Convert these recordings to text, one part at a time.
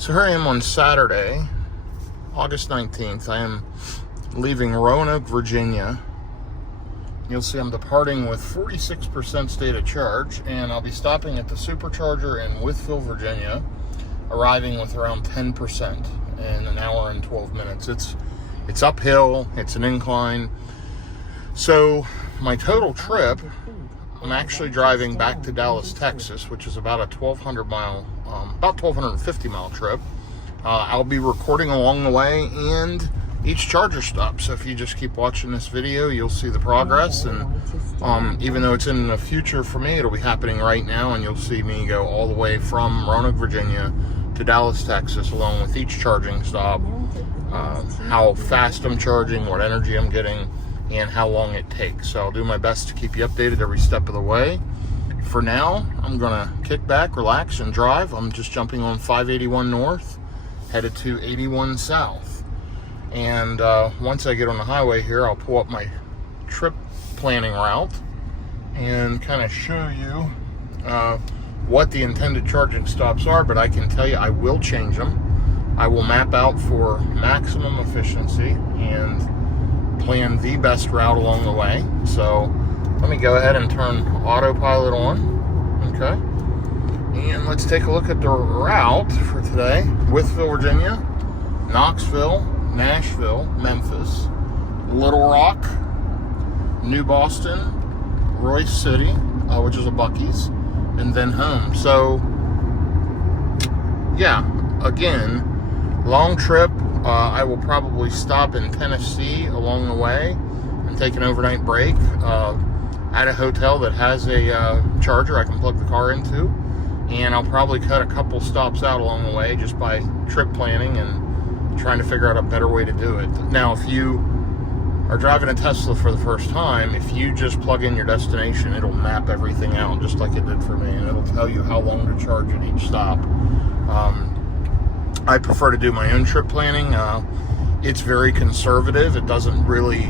So here I am on Saturday, August 19th. I am leaving Roanoke, Virginia. You'll see I'm departing with 46% state of charge, and I'll be stopping at the supercharger in Wytheville, Virginia, arriving with around 10% in an hour and 12 minutes. It's uphill, it's an incline. So my total trip, I'm actually driving back to Dallas, Texas, which is about a 1,250 mile trip. I'll be recording along the way and each charger stop. So if you just keep watching this video, you'll see the progress. And even though it's in the future for me, it'll be happening right now, and you'll see me go all the way from Roanoke, Virginia to Dallas, Texas, along with each charging stop, how fast I'm charging, what energy I'm getting, and how long it takes. So I'll do my best to keep you updated every step of the way. For now, I'm gonna kick back, relax, and drive. I'm just jumping on 581 North, headed to 81 South. And once I get on the highway here, I'll pull up my trip planning route and kind of show you what the intended charging stops are, but I can tell you I will change them. I will map out for maximum efficiency and plan the best route along the way. So let me go ahead and turn autopilot on, okay? And let's take a look at the route for today. Wytheville, Virginia, Knoxville, Nashville, Memphis, Little Rock, New Boston, Royce City, which is a Buc-ee's, and then home. So, yeah, again, long trip. I will probably stop in Tennessee along the way and take an overnight break at a hotel that has a charger I can plug the car into. And I'll probably cut a couple stops out along the way just by trip planning and trying to figure out a better way to do it. Now, if you are driving a Tesla for the first time, if you just plug in your destination, it'll map everything out just like it did for me, and it'll tell you how long to charge at each stop. I prefer to do my own trip planning. It's very conservative. It doesn't really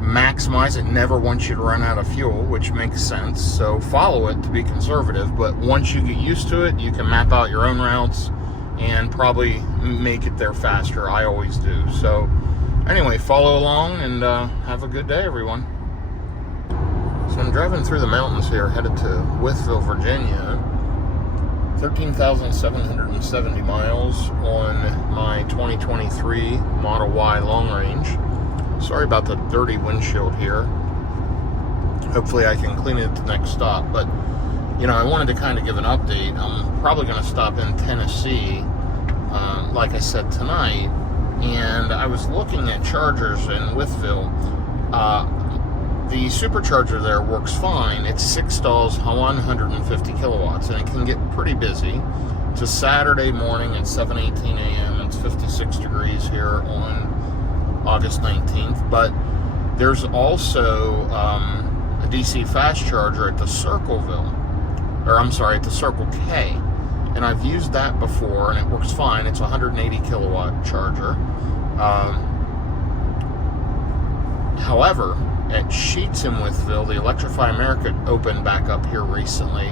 maximize. It never wants you to run out of fuel, which makes sense. So follow it to be conservative. But once you get used to it, you can map out your own routes and probably make it there faster. I always do. So anyway, follow along and have a good day, everyone. So I'm driving through the mountains here, headed to Wytheville, Virginia. 13,770 miles on my 2023 Model Y long range. Sorry about the dirty windshield here. Hopefully I can clean it at the next stop. But, you know, I wanted to kind of give an update. I'm probably going to stop in Tennessee, like I said, tonight. And I was looking at chargers in Wytheville. The supercharger there works fine. It's 6 stalls, 150 kilowatts, and it can get pretty busy. It's a Saturday morning at 7:18 a.m. It's 56 degrees here on August 19th. But there's also a DC fast charger at the Circleville, at the Circle K. And I've used that before, and it works fine. It's a 180 kilowatt charger. However, at Sheetz in Wytheville, the Electrify America opened back up here recently,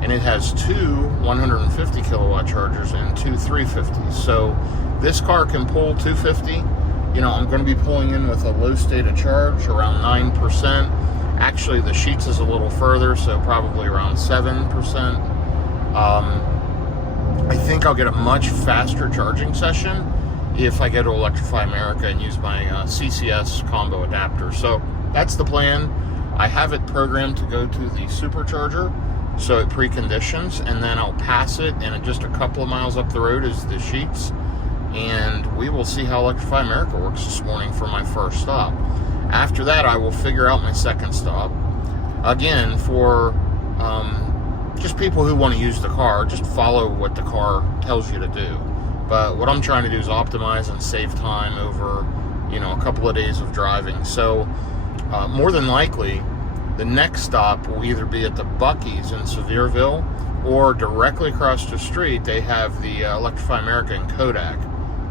and it has two 150 kilowatt chargers and two 350s. So this car can pull 250. You know, I'm going to be pulling in with a low state of charge, around 9%. Actually, the Sheetz is a little further, so probably around 7%. I think I'll get a much faster charging session if I go to Electrify America and use my CCS combo adapter. So that's the plan. I have it programmed to go to the supercharger, so it preconditions, and then I'll pass it, and just a couple of miles up the road is the Sheetz, and we will see how Electrify America works this morning for my first stop. After that, I will figure out my second stop. Again, for just people who want to use the car, just follow what the car tells you to do. But what I'm trying to do is optimize and save time over, you know, a couple of days of driving. So more than likely, the next stop will either be at the Buc-ee's in Sevierville, or directly across the street, they have the Electrify America in Kodak.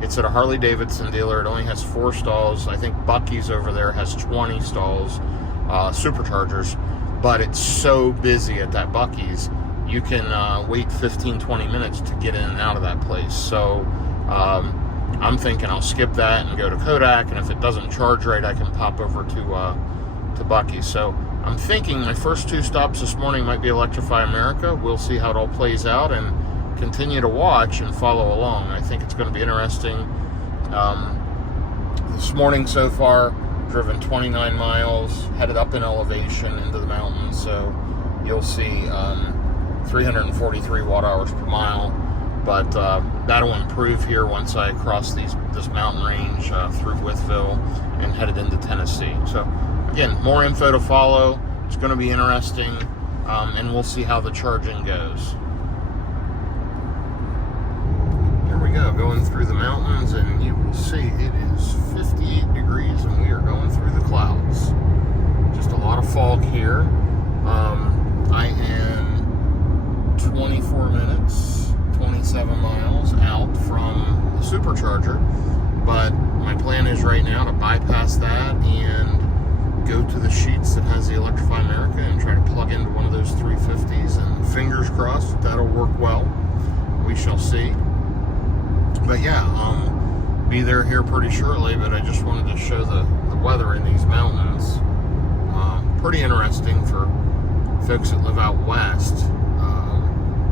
It's at a Harley-Davidson dealer. It only has 4 stalls. I think Buc-ee's over there has 20 stalls, superchargers. But it's so busy at that Buc-ee's you can wait 15-20 minutes to get in and out of that place. So I'm thinking I'll skip that and go to Kodak, and if it doesn't charge right, I can pop over to Buc-ee's. So I'm thinking my first 2 stops this morning might be Electrify America. We'll see how it all plays out and continue to watch and follow along. I think it's going to be interesting. This morning so far, driven 29 miles, headed up in elevation into the mountains, so you'll see 343 watt-hours per mile, but that'll improve here once I cross this mountain range through Wytheville and headed into Tennessee. So again, more info to follow. It's going to be interesting, and we'll see how the charging goes. Here we go, going through the mountains, and you will see it is 58 degrees and we are going through the clouds. Just a lot of fog here. I am 24 minutes, 27 miles out from the supercharger, but my plan is right now to bypass that and go to the Sheetz that has the Electrify America and try to plug into one of those 350s, and fingers crossed that'll work well. We shall see. But yeah, be there here pretty shortly, but I just wanted to show the weather in these mountains. Pretty interesting for folks that live out west,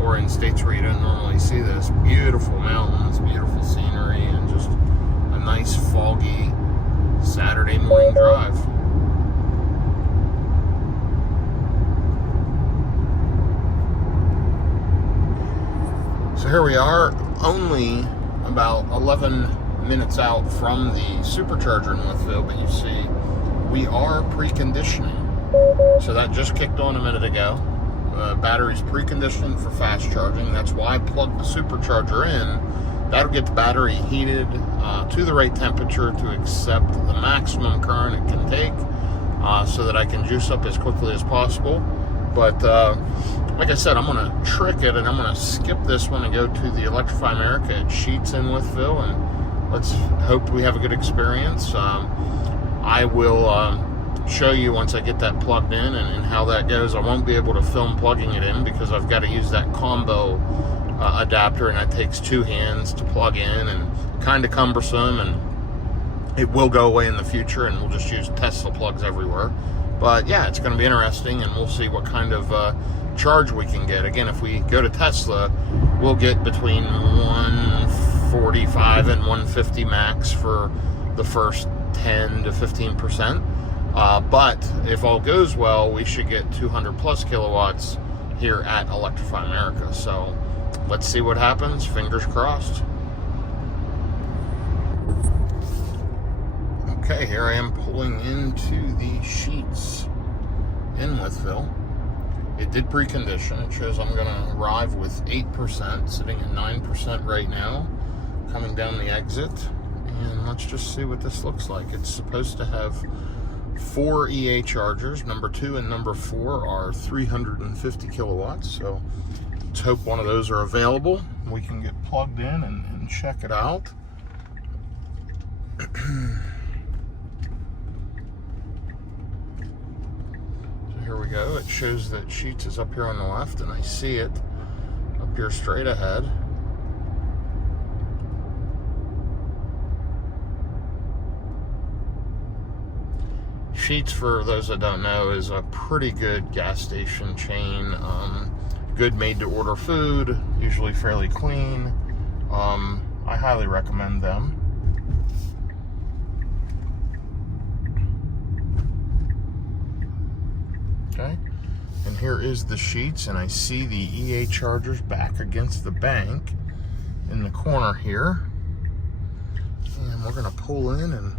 or in states where you don't normally see this. Beautiful mountains, beautiful scenery, and just a nice foggy Saturday morning drive. So here we are, only about 11 minutes out from the supercharger in Wytheville, but you see we are preconditioning. So that just kicked on a minute ago. Battery's preconditioning for fast charging. That's why I plugged the supercharger in. That'll get the battery heated to the right temperature to accept the maximum current it can take, so that I can juice up as quickly as possible. But like I said, I'm going to trick it, and I'm going to skip this one and go to the Electrify America at Sheetz in Wytheville, and let's hope we have a good experience. I will show you once I get that plugged in and how that goes. I won't be able to film plugging it in because I've got to use that combo adapter, and that takes 2 hands to plug in and kind of cumbersome, and it will go away in the future, and we'll just use Tesla plugs everywhere. But yeah, it's going to be interesting, and we'll see what kind of charge we can get. Again, if we go to Tesla, we'll get between 145 and 150 max for the first 10 to 15%. But if all goes well, we should get 200 plus kilowatts here at Electrify America. So let's see what happens. Fingers crossed. Okay, here I am pulling into the Sheetz in Wytheville. It did precondition. It shows I'm going to arrive with 8%, sitting at 9% right now, coming down the exit. And let's just see what this looks like. It's supposed to have 4 EA chargers. Number 2 and number 4 are 350 kilowatts. So let's hope one of those are available. We can get plugged in and check it out. Here we go. It shows that Sheetz is up here on the left, and I see it up here straight ahead. Sheetz, for those that don't know, is a pretty good gas station chain. Good made-to-order food, usually fairly clean. I highly recommend them. Okay, and here is the Sheetz, and I see the EA chargers back against the bank in the corner here. And we're gonna pull in and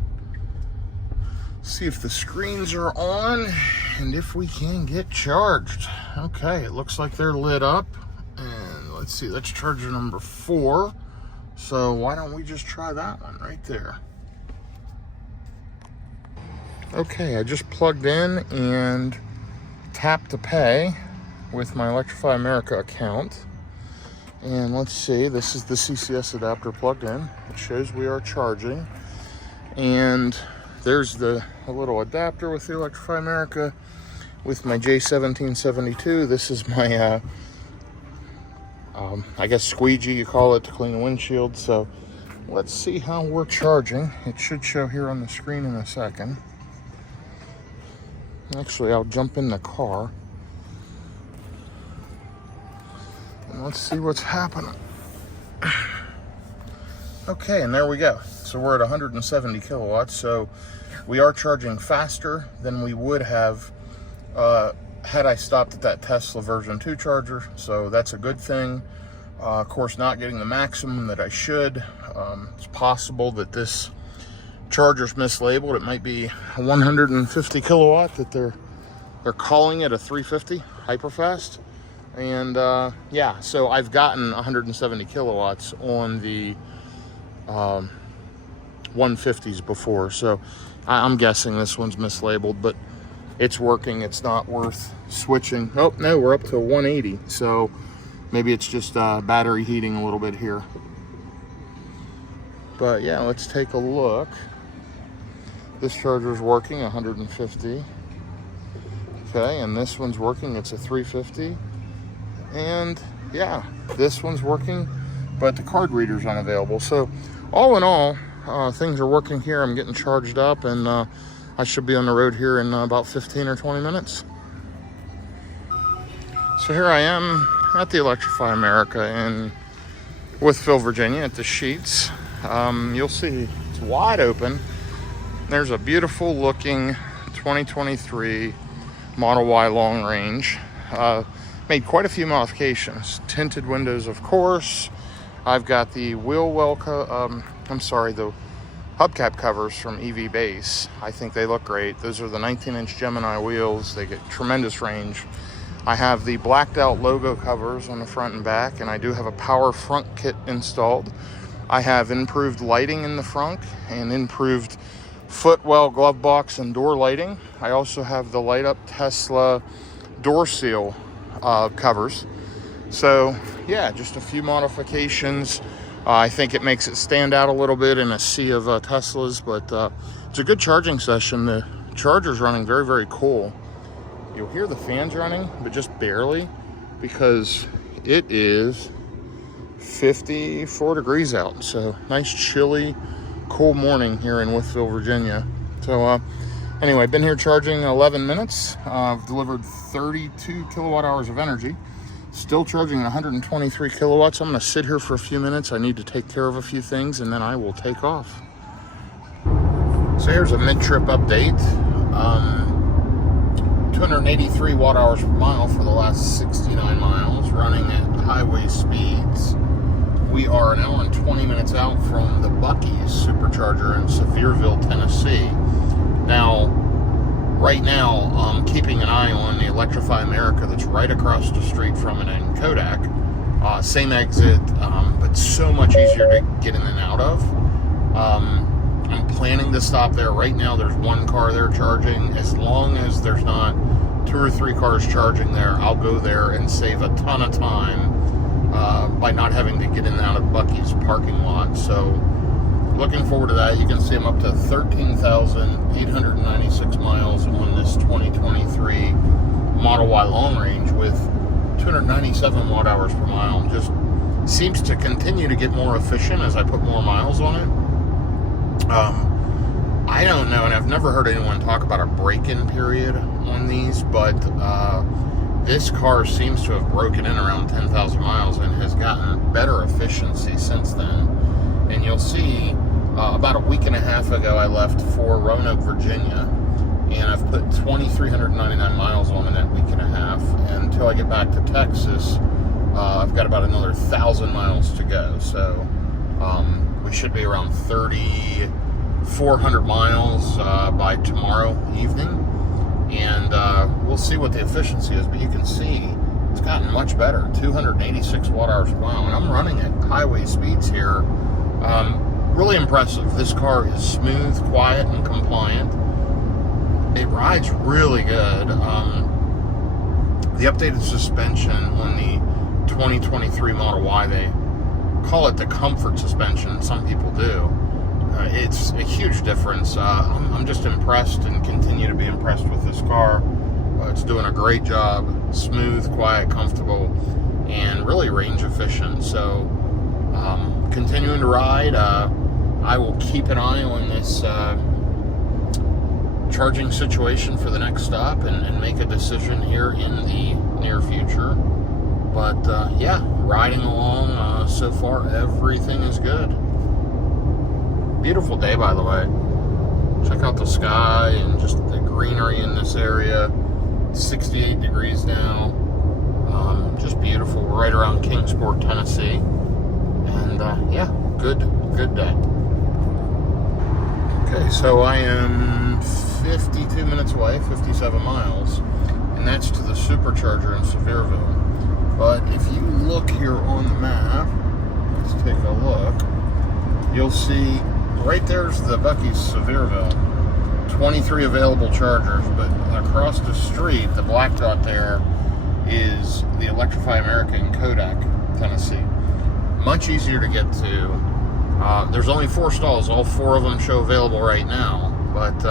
see if the screens are on and if we can get charged. Okay, it looks like they're lit up, and let's see, that's charger number 4. So why don't we just try that one right there? Okay, I just plugged in and tap to pay with my Electrify America account, and let's see, this is the CCS adapter plugged in. It shows we are charging, and there's a little adapter with the Electrify America with my J1772. This is my I guess squeegee you call it, to clean the windshield. So let's see how we're charging. It should show here on the screen in a second. Actually, I'll jump in the car and let's see what's happening. Okay, and there we go. So we're at 170 kilowatts. So we are charging faster than we would have had I stopped at that Tesla version 2 charger. So that's a good thing. Of course, not getting the maximum that I should. It's possible that this charger's mislabeled. It might be a 150 kilowatt that they're calling it a 350 hyperfast. And yeah, so I've gotten 170 kilowatts on the 150s before, so I'm guessing this one's mislabeled, but it's working. It's not worth switching. Oh no, we're up to 180, so maybe it's just battery heating a little bit here. But yeah, let's take a look. This charger's working, 150. Okay, and this one's working, it's a 350. And yeah, this one's working, but the card reader's unavailable. So all in all, things are working here. I'm getting charged up, and I should be on the road here in about 15 or 20 minutes. So here I am at the Electrify America in Wytheville, Virginia, at the Sheetz. You'll see it's wide open. There's a beautiful looking 2023 Model Y long range. Made quite a few modifications. Tinted windows, of course. I've got the the hubcap covers from EV Base. I think they look great. Those are the 19-inch Gemini wheels. They get tremendous range. I have the blacked out logo covers on the front and back, and I do have a power front kit installed. I have improved lighting in the front and improved footwell, glove box, and door lighting. I also have the light up Tesla door seal covers. So yeah, just a few modifications. I think it makes it stand out a little bit in a sea of Teslas, but it's a good charging session. The charger's running very, very cool. You'll hear the fans running, but just barely, because it is 54 degrees out. So nice, chilly, cool morning here in Wytheville, Virginia. So anyway, been here charging 11 minutes. I've delivered 32 kilowatt hours of energy. Still charging 123 kilowatts. I'm going to sit here for a few minutes. I need to take care of a few things, and then I will take off. So here's a mid-trip update. 283 watt hours per mile for the last 69 miles, running at highway speeds. We are now on 20 minutes out from the Buc-ee's supercharger in Sevierville, Tennessee. Now, right now, I'm keeping an eye on the Electrify America that's right across the street from it in Kodak. Same exit, but so much easier to get in and out of. I'm planning to stop there. Right now, there's one car there charging. As long as there's not 2 or 3 cars charging there, I'll go there and save a ton of time by not having to get in and out of Buc-ee's parking lot. So looking forward to that. You can see I'm up to 13,896 miles on this 2023 Model Y long range with 297 watt hours per mile. Just seems to continue to get more efficient as I put more miles on it. I don't know, and I've never heard anyone talk about a break-in period on these, but this car seems to have broken in around 10,000 miles and has gotten better efficiency since then. And you'll see, about a week and a half ago, I left for Roanoke, Virginia, and I've put 2,399 miles on in that week and a half. And until I get back to Texas, I've got about another 1,000 miles to go. So we should be around 3,400 miles by tomorrow evening. And we'll see what the efficiency is, but you can see it's gotten much better. 286 watt hours per mile, and I'm running at highway speeds here. Really impressive. This car is smooth, quiet, and compliant. It rides really good. The updated suspension on the 2023 Model Y, they call it the comfort suspension. Some people do. It's a huge difference. I'm just impressed and continue to be impressed with this car. It's doing a great job. Smooth, quiet, comfortable. and really range efficient. So continuing to ride. I will keep an eye on this charging situation for the next stop and make a decision here in the near future. But yeah, riding along so far, everything is good. Beautiful day, by the way. Check out the sky and just the greenery in this area. 68 degrees now. Just beautiful. We're right around Kingsport, Tennessee. And yeah, good day. Okay, so I am 52 minutes away, 57 miles, and that's to the supercharger in Sevierville. But if you look here on the map, let's take a look, you'll see right there's the Buc-ee's Sevierville. 23 available chargers, but across the street, the black dot there is the Electrify America in Kodak, Tennessee. Much easier to get to. There's only 4 stalls. All 4 of them show available right now, but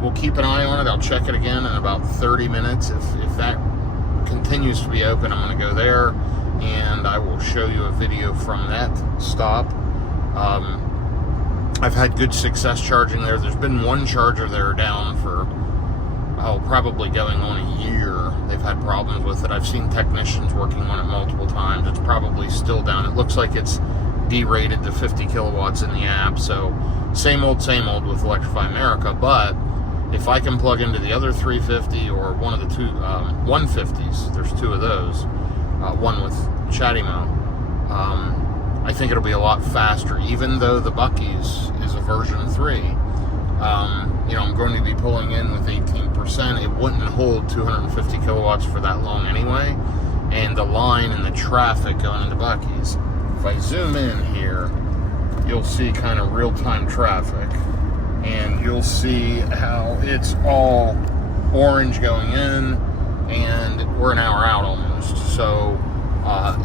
we'll keep an eye on it. I'll check it again in about 30 minutes. If that continues to be open, I'm going to go there, and I will show you a video from that stop. I've had good success charging there. There's been one charger there down for, probably going on a year. They've had problems with it. I've seen technicians working on it multiple times. It's probably still down. It looks like it's derated to 50 kilowatts in the app. So same old with Electrify America. But if I can plug into the other 350 or one of the two 150s, there's 2 of those, one with CHAdeMO, I think it'll be a lot faster, even though the Buc-ee's is a version 3. I'm going to be pulling in with 18%. It wouldn't hold 250 kilowatts for that long anyway. And the line and the traffic going into Buc-ee's. If I zoom in here, you'll see kind of real-time traffic. And you'll see how it's all orange going in, and we're an hour out almost. So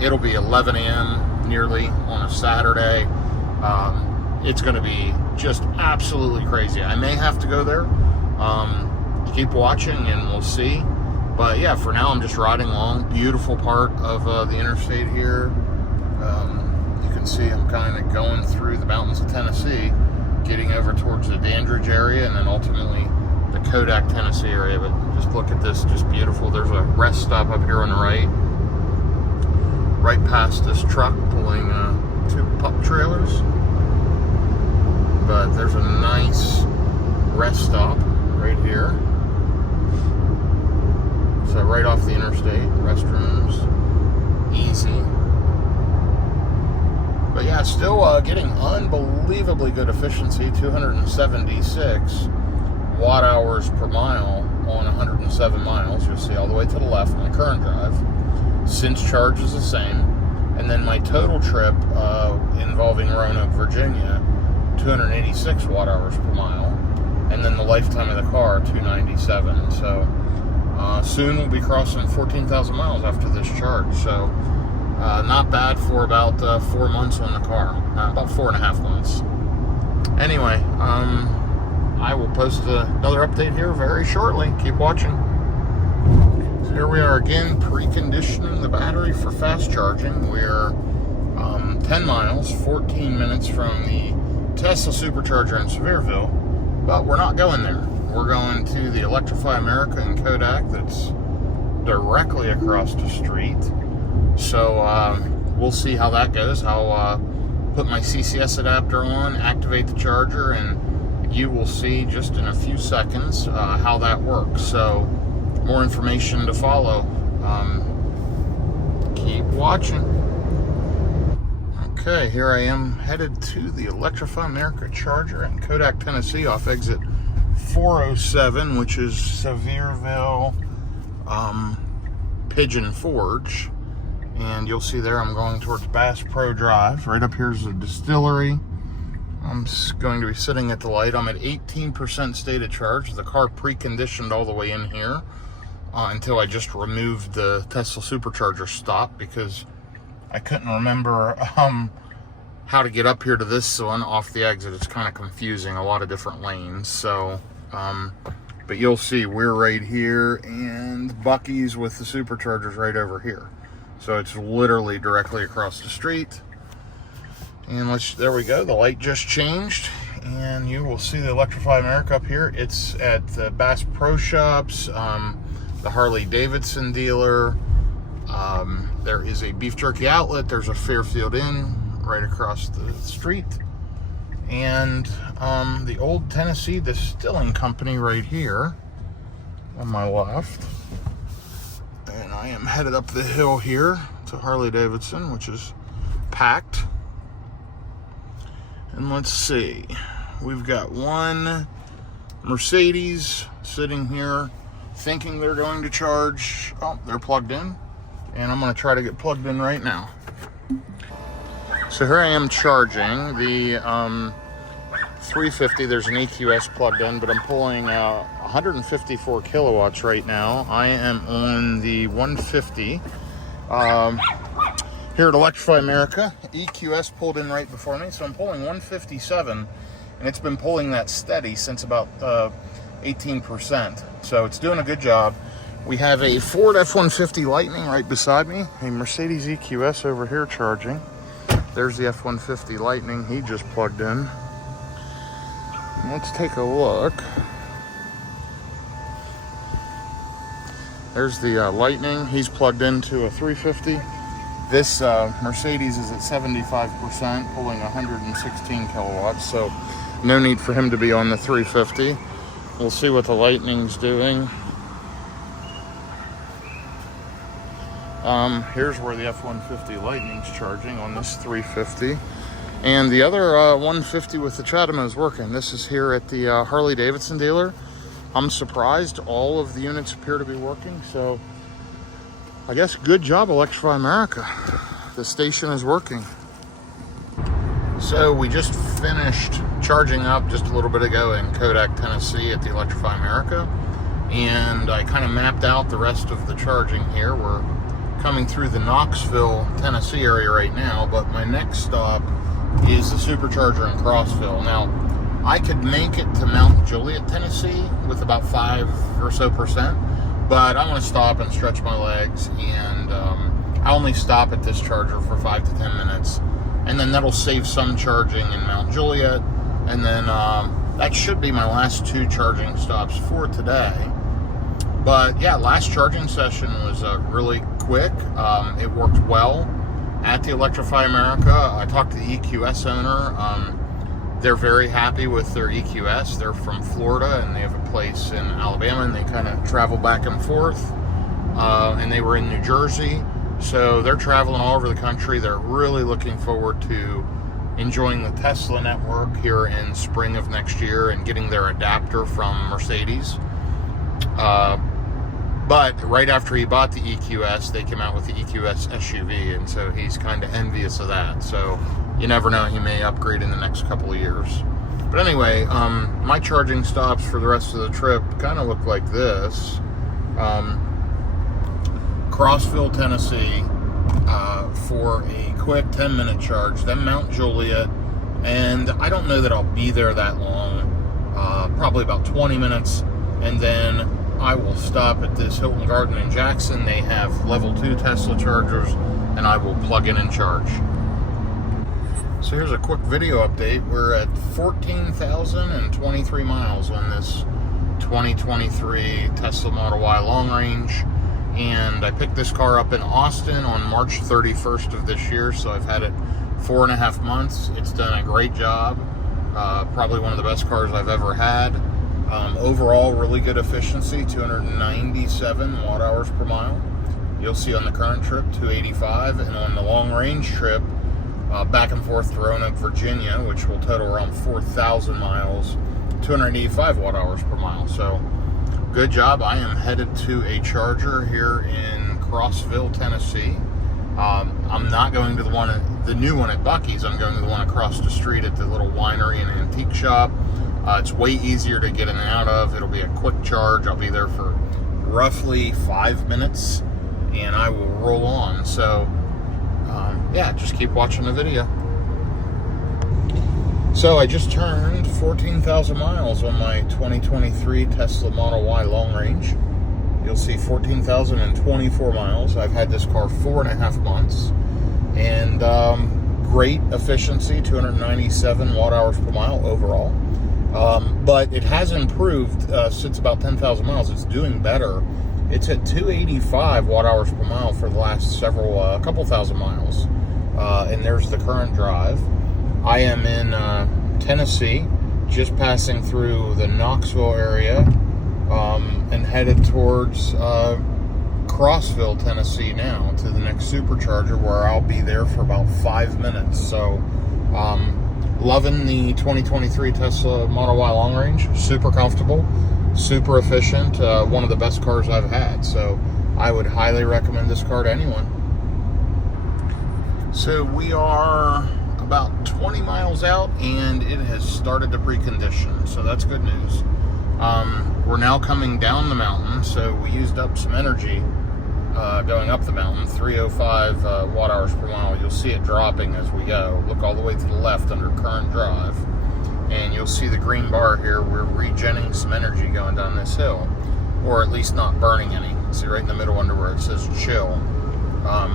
it'll be 11 a.m. nearly on a Saturday. It's going to be just absolutely crazy. I may have to go there. Keep watching and we'll see. But yeah, for now I'm just riding along. Beautiful part of the interstate here. You can see I'm kind of going through the mountains of Tennessee, getting over towards the Dandridge area, and then ultimately the Kodak, Tennessee area. But just look at this, just beautiful. There's a rest stop up here on the right past this truck pulling 2 pup trailers. But there's a nice rest stop right here. So right off the interstate, restrooms, easy. But yeah, still getting unbelievably good efficiency, 276 watt hours per mile on 107 miles. You'll see all the way to the left, my current drive. Since charge is the same. And then my total trip involving Roanoke, Virginia, 286 watt hours per mile. And then the lifetime of the car, 297. So soon we'll be crossing 14,000 miles after this charge. So not bad for about 4 months on the car. About 4.5 months. Anyway, I will post another update here very shortly. Keep watching. So here we are again, preconditioning the battery for fast charging. We're 10 miles, 14 minutes from the Tesla supercharger in Sevierville, but we're not going there. We're going to the Electrify America in Kodak that's directly across the street. So we'll see how that goes. I'll put my CCS adapter on, activate the charger, and you will see just in a few seconds how that works. So more information to follow. Keep watching. Okay, here I am headed to the Electrify America charger in Kodak, Tennessee off exit 407, which is Sevierville, Pigeon Forge. And you'll see there I'm going towards Bass Pro Drive. Right up here is the distillery. I'm going to be sitting at the light. I'm at 18% stated charge. The car preconditioned all the way in here until I just removed the Tesla supercharger stop because I couldn't remember how to get up here to this one off the exit. It's kind of confusing, a lot of different lanes. So, but you'll see we're right here and Buc-ee's with the superchargers right over here. So it's literally directly across the street. And there we go. The light just changed. And you will see the Electrify America up here. It's at the Bass Pro Shops, the Harley Davidson dealer. There is a beef jerky outlet. There's a Fairfield Inn right across the street. And the Old Tennessee Distilling Company right here on my left. And I am headed up the hill here to Harley Davidson, which is packed. And let's see, we've got one Mercedes sitting here thinking they're going to charge. Oh, they're plugged in, and I'm going to try to get plugged in right now. So here I am charging the 350. There's an EQS plugged in, but I'm pulling 154 kilowatts right now. I am on the 150 here at Electrify America. EQS pulled in right before me, so I'm pulling 157, and it's been pulling that steady since about 18%. So it's doing a good job. We have a Ford F-150 Lightning right beside me, a Mercedes EQS over here charging. There's the F-150 Lightning he just plugged in. Let's take a look. There's the Lightning. He's plugged into a 350. This Mercedes is at 75%, pulling 116 kilowatts, so no need for him to be on the 350. We'll see what the Lightning's doing. Here's where the F-150 Lightning's charging on this 350. And the other 150 with the CHAdeMO is working. This is here at the Harley Davidson dealer. I'm surprised all of the units appear to be working, so I guess good job, Electrify America. The station is working. So we just finished charging up just a little bit ago in Kodak, Tennessee at the Electrify America. And I kind of mapped out the rest of the charging here. We're coming through the Knoxville, Tennessee area right now, but my next stop is the supercharger in Crossville. Now, I could make it to Mount Juliet, Tennessee with about 5% or so, but I'm going to stop and stretch my legs, and I only stop at this charger for 5 to 10 minutes, and then that'll save some charging in Mount Juliet, and then that should be my last 2 charging stops for today. But yeah, last charging session was really quick. It worked well at the Electrify America. I talked to the EQS owner. They're very happy with their EQS. They're from Florida, and they have a place in Alabama, and they kind of travel back and forth. And they were in New Jersey, so they're traveling all over the country. They're really looking forward to enjoying the Tesla network here in spring of next year and getting their adapter from Mercedes. But right after he bought the EQS, they came out with the EQS SUV, and so he's kind of envious of that. So you never know, he may upgrade in the next couple of years. But anyway, my charging stops for the rest of the trip kind of look like this. Crossville, Tennessee, for a quick 10-minute charge, then Mount Juliet, and I don't know that I'll be there that long, probably about 20 minutes, and then I will stop at this Hilton Garden in Jackson. They have level 2 Tesla chargers, and I will plug in and charge. So here's a quick video update. We're at 14,023 miles on this 2023 Tesla Model Y long range. And I picked this car up in Austin on March 31st of this year, so I've had it 4.5 months. It's done a great job. Probably one of the best cars I've ever had. Overall, really good efficiency, 297 watt hours per mile. You'll see on the current trip, 285, and on the long range trip, back and forth to Roanoke, Virginia, which will total around 4,000 miles, 285 watt hours per mile. So good job. I am headed to a charger here in Crossville, Tennessee. I'm not going to the new one at Buc-ee's. I'm going to the one across the street at the little winery and antique shop. It's way easier to get in and out of. It'll be a quick charge. I'll be there for roughly 5 minutes, and I will roll on. So yeah, just keep watching the video. So I just turned 14,000 miles on my 2023 Tesla Model Y long range, you'll see 14,024 miles. I've had this car 4.5 months, and great efficiency, 297 watt hours per mile overall. But it has improved since about 10,000 miles. It's doing better. It's at 285 watt hours per mile for the last couple thousand miles. And there's the current drive. I am in Tennessee, just passing through the Knoxville area, and headed towards Crossville, Tennessee now, to the next supercharger, where I'll be there for about 5 minutes. So, loving the 2023 Tesla Model Y Long Range. Super comfortable, super efficient, one of the best cars I've had. So I would highly recommend this car to anyone. So we are about 20 miles out, and it has started to precondition, so that's good news. We're now coming down the mountain, so we used up some energy going up the mountain, 305 watt hours per mile. You'll see it dropping as we go. Look all the way to the left under current drive, and you'll see the green bar here. We're regenerating some energy going down this hill, or at least not burning any. See right in the middle under where it says chill.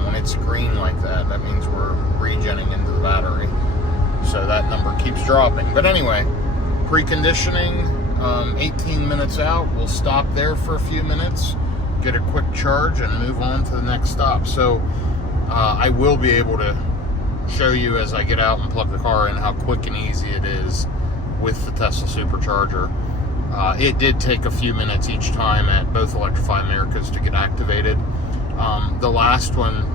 When it's green like that, that means we're regenerating into the battery. So that number keeps dropping. But anyway, preconditioning, 18 minutes out. We'll stop there for a few minutes, get a quick charge, and move on to the next stop. So I will be able to show you as I get out and plug the car in how quick and easy it is with the Tesla Supercharger. It did take a few minutes each time at both Electrify Americas to get activated. The last one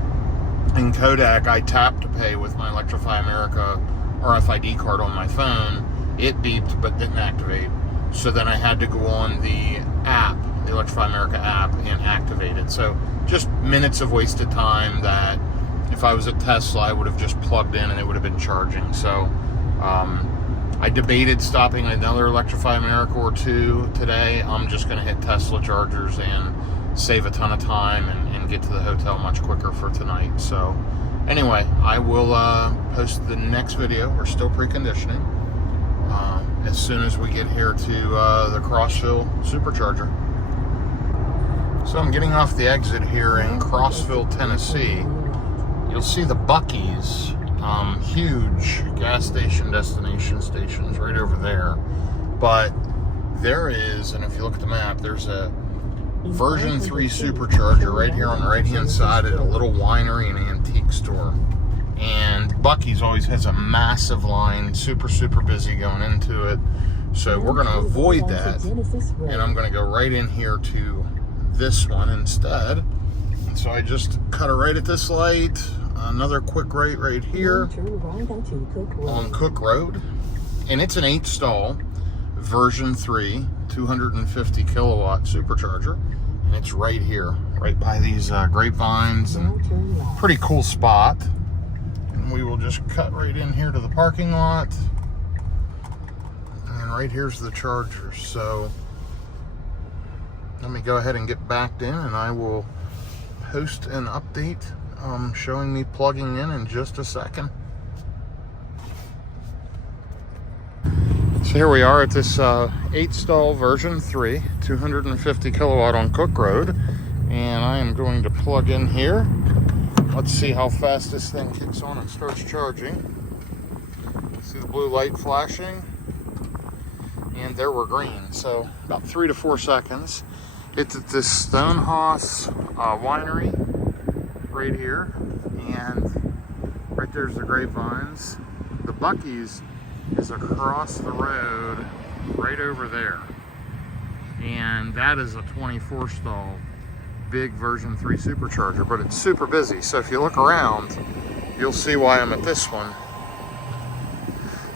in Kodak, I tapped to pay with my Electrify America RFID card on my phone. It beeped but didn't activate. So then I had to go on the app, the Electrify America app, and activate it. So just minutes of wasted time that if I was at Tesla, I would have just plugged in and it would have been charging. So I debated stopping another Electrify America or two today. I'm just going to hit Tesla chargers and save a ton of time and get to the hotel much quicker for tonight. So anyway, I will post the next video. We're still preconditioning as soon as we get here to the Crossville Supercharger. So I'm getting off the exit here in Crossville, Tennessee. You'll see the Buc-ee's, huge gas station destination stations right over there. But there is, and if you look at the map, there's a version 3 supercharger right here on the right hand side at a little winery and antique store. And Buc-ee's always has a massive line, super busy going into it. So we're going to avoid that, and I'm going to go right in here to this one instead. And so I just cut it right at this light. Another quick right here on Cook Road, and it's an 8-stall version 3 250 kilowatt supercharger, and it's right here, right by these grapevines, and pretty cool spot. And we will just cut right in here to the parking lot, and right here's the charger. So let me go ahead and get backed in, and I will post an update showing me plugging in just a second. So here we are at this 8-stall version 3 250 kilowatt on Cook Road, and I am going to plug in here. Let's see how fast this thing kicks on and starts charging. See the blue light flashing, and there we're green. So about 3 to 4 seconds. It's at this Stonehouse winery right here, and right there's the grapevines. The Buc-ee's is across the road right over there, and that is a 24-stall big version 3 supercharger, but it's super busy. So if you look around, you'll see why I'm at this one.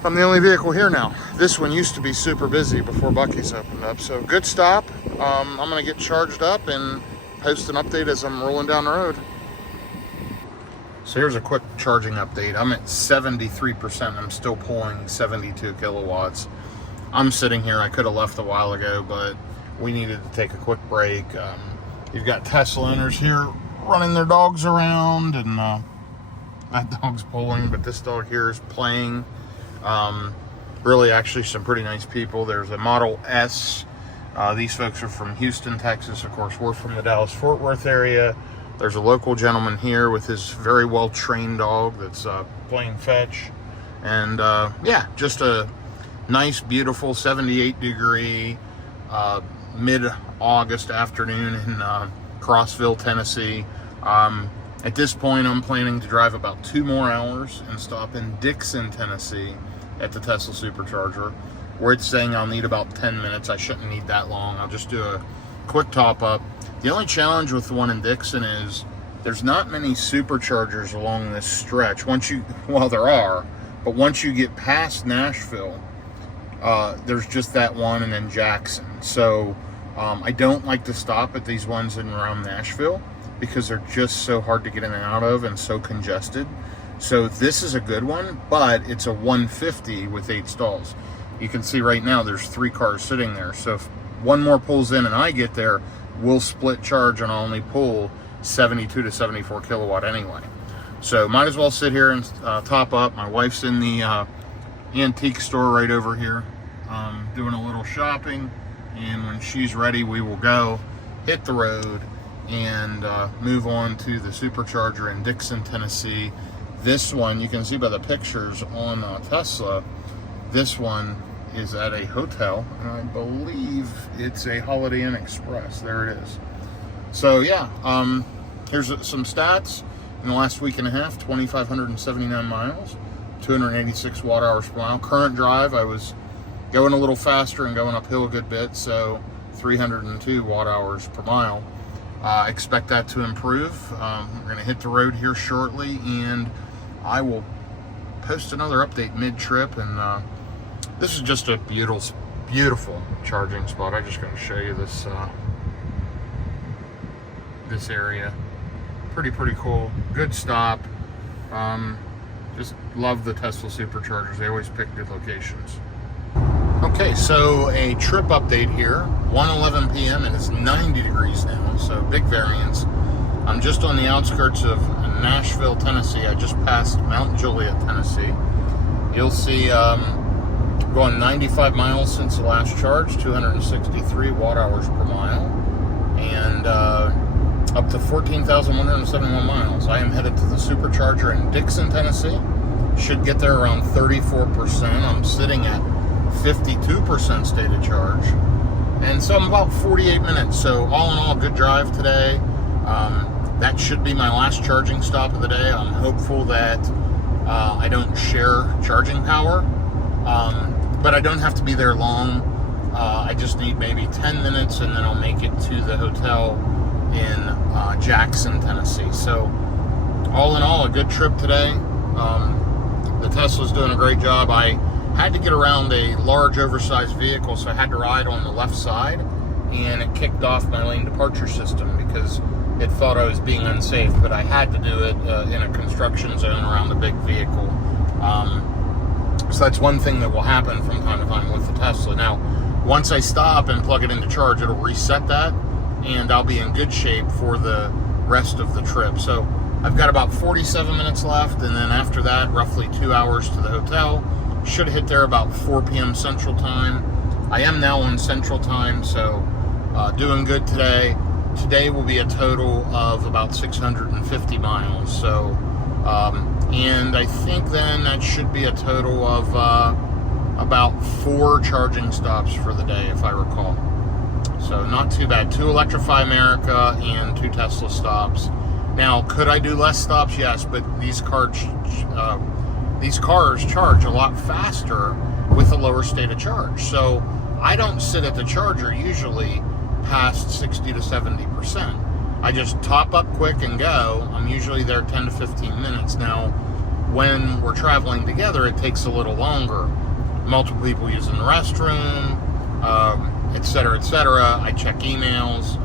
I'm the only vehicle here now. This one used to be super busy before Buc-ee's opened up. So good stop. I'm gonna get charged up and post an update as I'm rolling down the road. So here's a quick charging update. I'm at 73%. I'm still pulling 72 kilowatts. I'm sitting here. I could have left a while ago, but we needed to take a quick break. You've got Tesla owners here running their dogs around, and that dog's pulling, but this dog here is playing. Really, actually, some pretty nice people. There's a Model S These folks are from Houston, Texas. Of course, we're from the Dallas-Fort Worth area. There's a local gentleman here with his very well-trained dog that's playing fetch. And yeah, just a nice, beautiful 78-degree mid-August afternoon in Crossville, Tennessee. At this point, I'm planning to drive about 2 more hours and stop in Dixon, Tennessee at the Tesla Supercharger, where it's saying I'll need about 10 minutes. I shouldn't need that long. I'll just do a quick top up. The only challenge with the one in Dixon is there's not many superchargers along this stretch. Well, there are, but once you get past Nashville, there's just that one and then Jackson. So I don't like to stop at these ones in and around Nashville because they're just so hard to get in and out of and so congested. So this is a good one, but it's a 150 with 8 stalls. You can see right now there's 3 cars sitting there. So if one more pulls in and I get there, we'll split charge and I'll only pull 72 to 74 kilowatt anyway. So might as well sit here and top up. My wife's in the antique store right over here doing a little shopping. And when she's ready, we will go hit the road and move on to the supercharger in Dixon, Tennessee. This one, you can see by the pictures on Tesla, this one is at a hotel, and I believe it's a Holiday Inn Express. There it is. So yeah, here's some stats. In the last week and a half, 2,579 miles, 286 watt hours per mile. Current drive, I was going a little faster and going uphill a good bit, so 302 watt hours per mile. Expect that to improve. We're going to hit the road here shortly, and I will post another update mid-trip. And this is just a beautiful charging spot. I'm just going to show you this this area. Pretty cool. Good stop. Just love the Tesla Superchargers. They always pick good locations. Okay, so a trip update here. 1:11 p.m. and it's 90 degrees now, so big variance. I'm just on the outskirts of Nashville, Tennessee. I just passed Mount Juliet, Tennessee. You'll see going 95 miles since the last charge, 263 watt hours per mile, and up to 14,171 miles. I am headed to the supercharger in Dixon, Tennessee. Should get there around 34%. I'm sitting at 52% state of charge. And so I'm about 48 minutes. So all in all, good drive today. That should be my last charging stop of the day. I'm hopeful that I don't share charging power. But I don't have to be there long. I just need maybe 10 minutes and then I'll make it to the hotel in Jackson, Tennessee. So all in all, a good trip today. The Tesla's doing a great job. I had to get around a large oversized vehicle, so I had to ride on the left side, and it kicked off my lane departure system because it thought I was being unsafe, but I had to do it in a construction zone around a big vehicle. So that's one thing that will happen from time to time with the Tesla. Now, once I stop and plug it into charge, it'll reset that, and I'll be in good shape for the rest of the trip. So I've got about 47 minutes left, and then after that, roughly 2 hours to the hotel. Should hit there about 4 p.m. Central Time. I am now on Central Time, so doing good today. Today will be a total of about 650 miles. So, and I think then that should be a total of about 4 charging stops for the day, if I recall. So not too bad. 2 Electrify America and 2 Tesla stops. Now, could I do less stops? Yes, but these cars charge a lot faster with a lower state of charge. So I don't sit at the charger usually past 60 to 70%. I just top up quick and go. I'm usually there 10 to 15 minutes. Now, when we're traveling together, it takes a little longer. Multiple people using the restroom, et cetera, I check emails.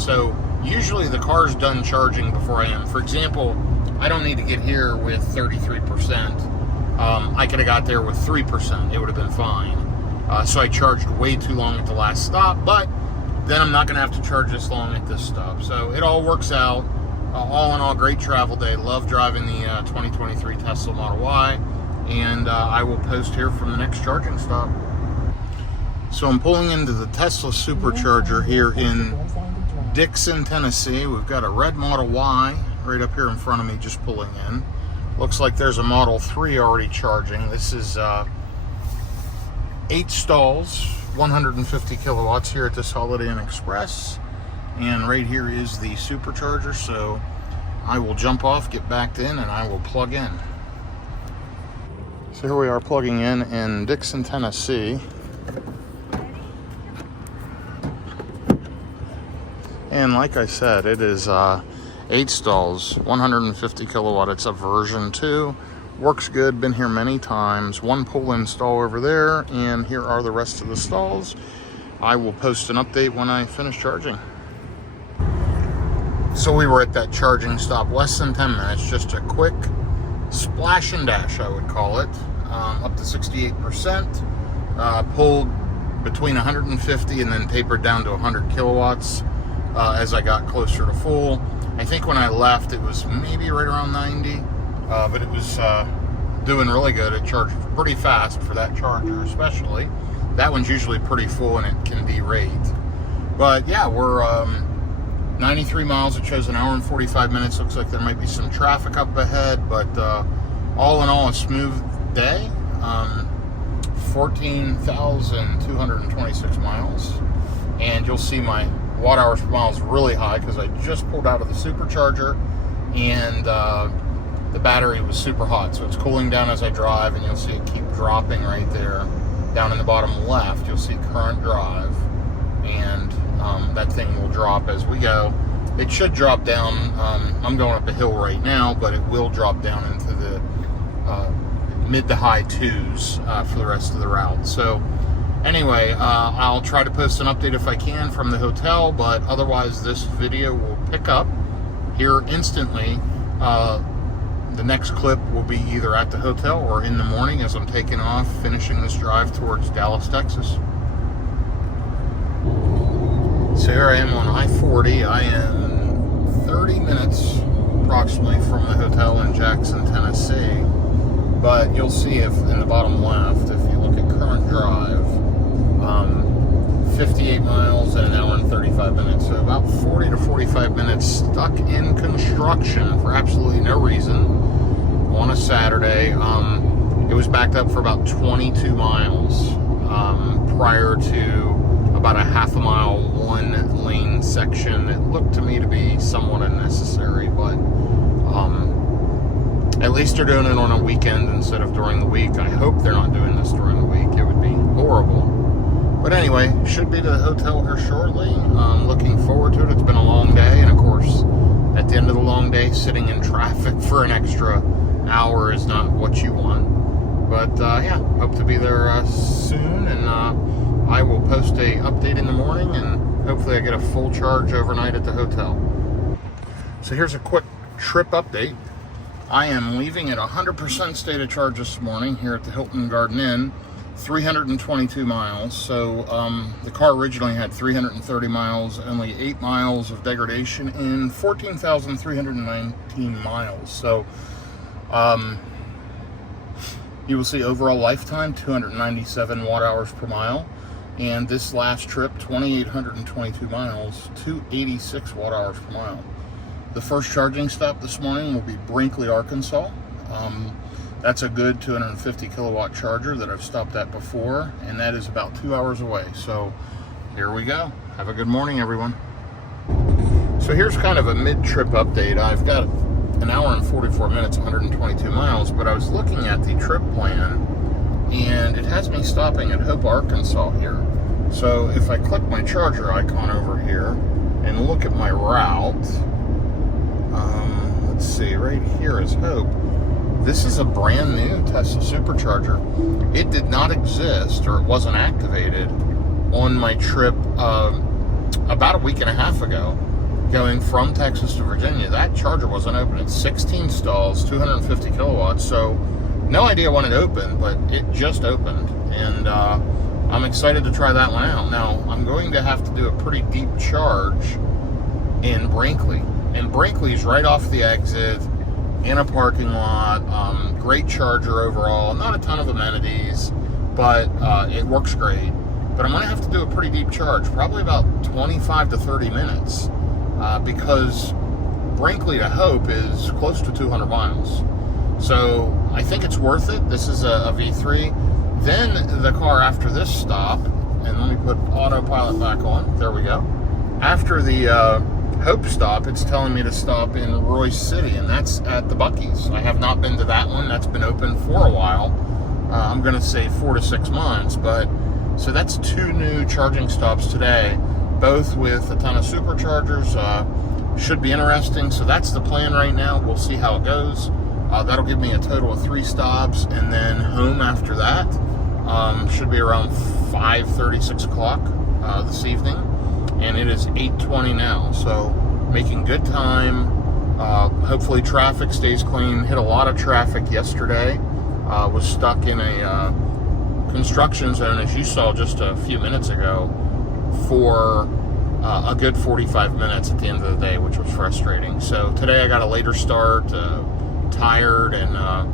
So usually the car's done charging before I am. For example, I don't need to get here with 33%. I could have got there with 3%. It would have been fine. So I charged way too long at the last stop, but then I'm not going to have to charge this long at this stop. So it all works out. All in all, great travel day. Love driving the 2023 Tesla Model Y. And I will post here from the next charging stop. So I'm pulling into the Tesla Supercharger here in Dixon, Tennessee. We've got a red Model Y right up here in front of me just pulling in. Looks like there's a Model 3 already charging. This is 8 stalls, 150 kilowatts here at this Holiday Inn Express. And right here is the Supercharger, so I will jump off, get backed in, and I will plug in. So here we are plugging in Dixon, Tennessee. And like I said, it is 8 stalls, 150 kilowatt. It's a version 2. Works good, been here many times. 1 pull-in stall over there, and here are the rest of the stalls. I will post an update when I finish charging. So we were at that charging stop less than 10 minutes, just a quick splash and dash, I would call it, up to 68%, pulled between 150 and then tapered down to 100 kilowatts as I got closer to full. I think when I left, it was maybe right around 90, but it was doing really good. It charged pretty fast for that charger, especially. That one's usually pretty full and it can derate. But yeah, we're 93 miles. It shows an hour and 45 minutes. Looks like there might be some traffic up ahead, but all in all, a smooth day. 14,226 miles. And you'll see my watt hours per mile is really high because I just pulled out of the Supercharger and the battery was super hot. So it's cooling down as I drive, and you'll see it keep dropping right there. Down in the bottom left, you'll see current drive. And that thing will drop as we go. It should drop down. I'm going up a hill right now, but it will drop down into the mid to high 2s for the rest of the route. So anyway, I'll try to post an update if I can from the hotel, but otherwise this video will pick up here instantly. The next clip will be either at the hotel or in the morning as I'm taking off, finishing this drive towards Dallas, Texas. So here I am on I-40. I am 30 minutes approximately from the hotel in Jackson, Tennessee. But you'll see if in the bottom left, if you look at current drive, 58 miles in an hour and 35 minutes. So about 40 to 45 minutes stuck in construction for absolutely no reason on a Saturday. It was backed up for about 22 miles prior to about a half a mile, 1 lane section. It looked to me to be somewhat unnecessary, but at least they're doing it on a weekend instead of during the week. I hope they're not doing this during the week. It would be horrible. But anyway, should be to the hotel here shortly. Looking forward to it. It's been a long day, and of course, at the end of the long day, sitting in traffic for an extra hour is not what you want. But yeah, hope to be there soon, and I will post a update in the morning, and hopefully I get a full charge overnight at the hotel. So here's a quick trip update. I am leaving at 100% state of charge this morning here at the Hilton Garden Inn, 322 miles. So the car originally had 330 miles, only 8 miles of degradation in 14,319 miles. So you will see overall lifetime 297 watt hours per mile. And this last trip, 2,822 miles, 286 watt hours per mile. The first charging stop this morning will be Brinkley, Arkansas. That's a good 250 kilowatt charger that I've stopped at before, and that is about 2 hours away. So here we go. Have a good morning, everyone. So here's kind of a mid-trip update. I've got an hour and 44 minutes, 122 miles, but I was looking at the trip plan, and it has me stopping at Hope, Arkansas here. So if I click my charger icon over here and look at my route, let's see, right here is Hope. This is a brand new Tesla Supercharger. It did not exist, or it wasn't activated on my trip about a week and a half ago, going from Texas to Virginia. That charger wasn't open. It's 16 stalls, 250 kilowatts. So no idea when it opened, but it just opened. And I'm excited to try that one out. Now, I'm going to have to do a pretty deep charge in Brinkley. And Brinkley's right off the exit in a parking lot. Great charger overall. Not a ton of amenities, but it works great. but I'm going to have to do a pretty deep charge, probably about 25 to 30 minutes, because Brinkley to Hope is close to 200 miles. So I think it's worth it. This is a V3. Then the car after this stop, and let me put autopilot back on. There we go. After the Hope stop, it's telling me to stop in Royce City, and that's at the Buc-ee's. I have not been to that one. That's been open for a while. I'm going to say 4 to 6 months, but so that's 2 new charging stops today, both with a ton of superchargers. Should be interesting. So that's the plan right now. We'll see how it goes. That'll give me a total of 3 stops, and then home after that. Should be around 5:30, 6 o'clock this evening, and it is 8:20 now. So making good time. Hopefully traffic stays clean. Hit a lot of traffic yesterday. Was stuck in a construction zone, as you saw just a few minutes ago, for a good 45 minutes at the end of the day, which was frustrating. So today I got a later start, tired, and a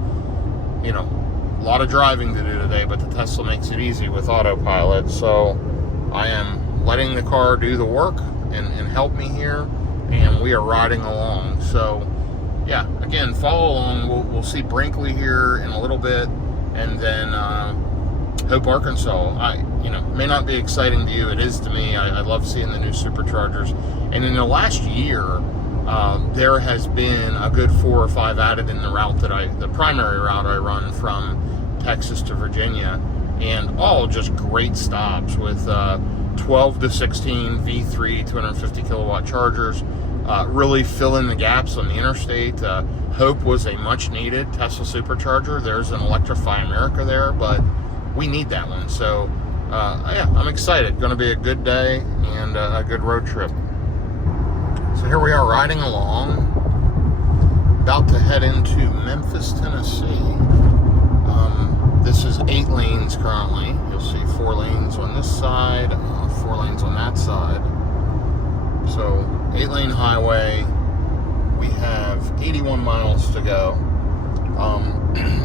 lot of driving to do today, but the Tesla makes it easy with autopilot. So I am letting the car do the work and help me here, and we are riding along. So yeah, again, follow along. We'll see Brinkley here in a little bit, and then Hope, Arkansas. May not be exciting to you. It is to me. I love seeing the new superchargers. And in the last year, there has been a good 4 or 5 added in the primary route I run from Texas to Virginia, and all just great stops with 12 to 16 V3 250 kilowatt chargers. Really fill in the gaps on the interstate. Hope was a much needed Tesla supercharger. There's an Electrify America there, but we need that one. So yeah, I'm excited. Going to be a good day and a good road trip. So here we are riding along, about to head into Memphis, Tennessee. This is 8 lanes currently. You'll see 4 lanes on this side, 4 lanes on that side. So 8-lane highway. We have 81 miles to go.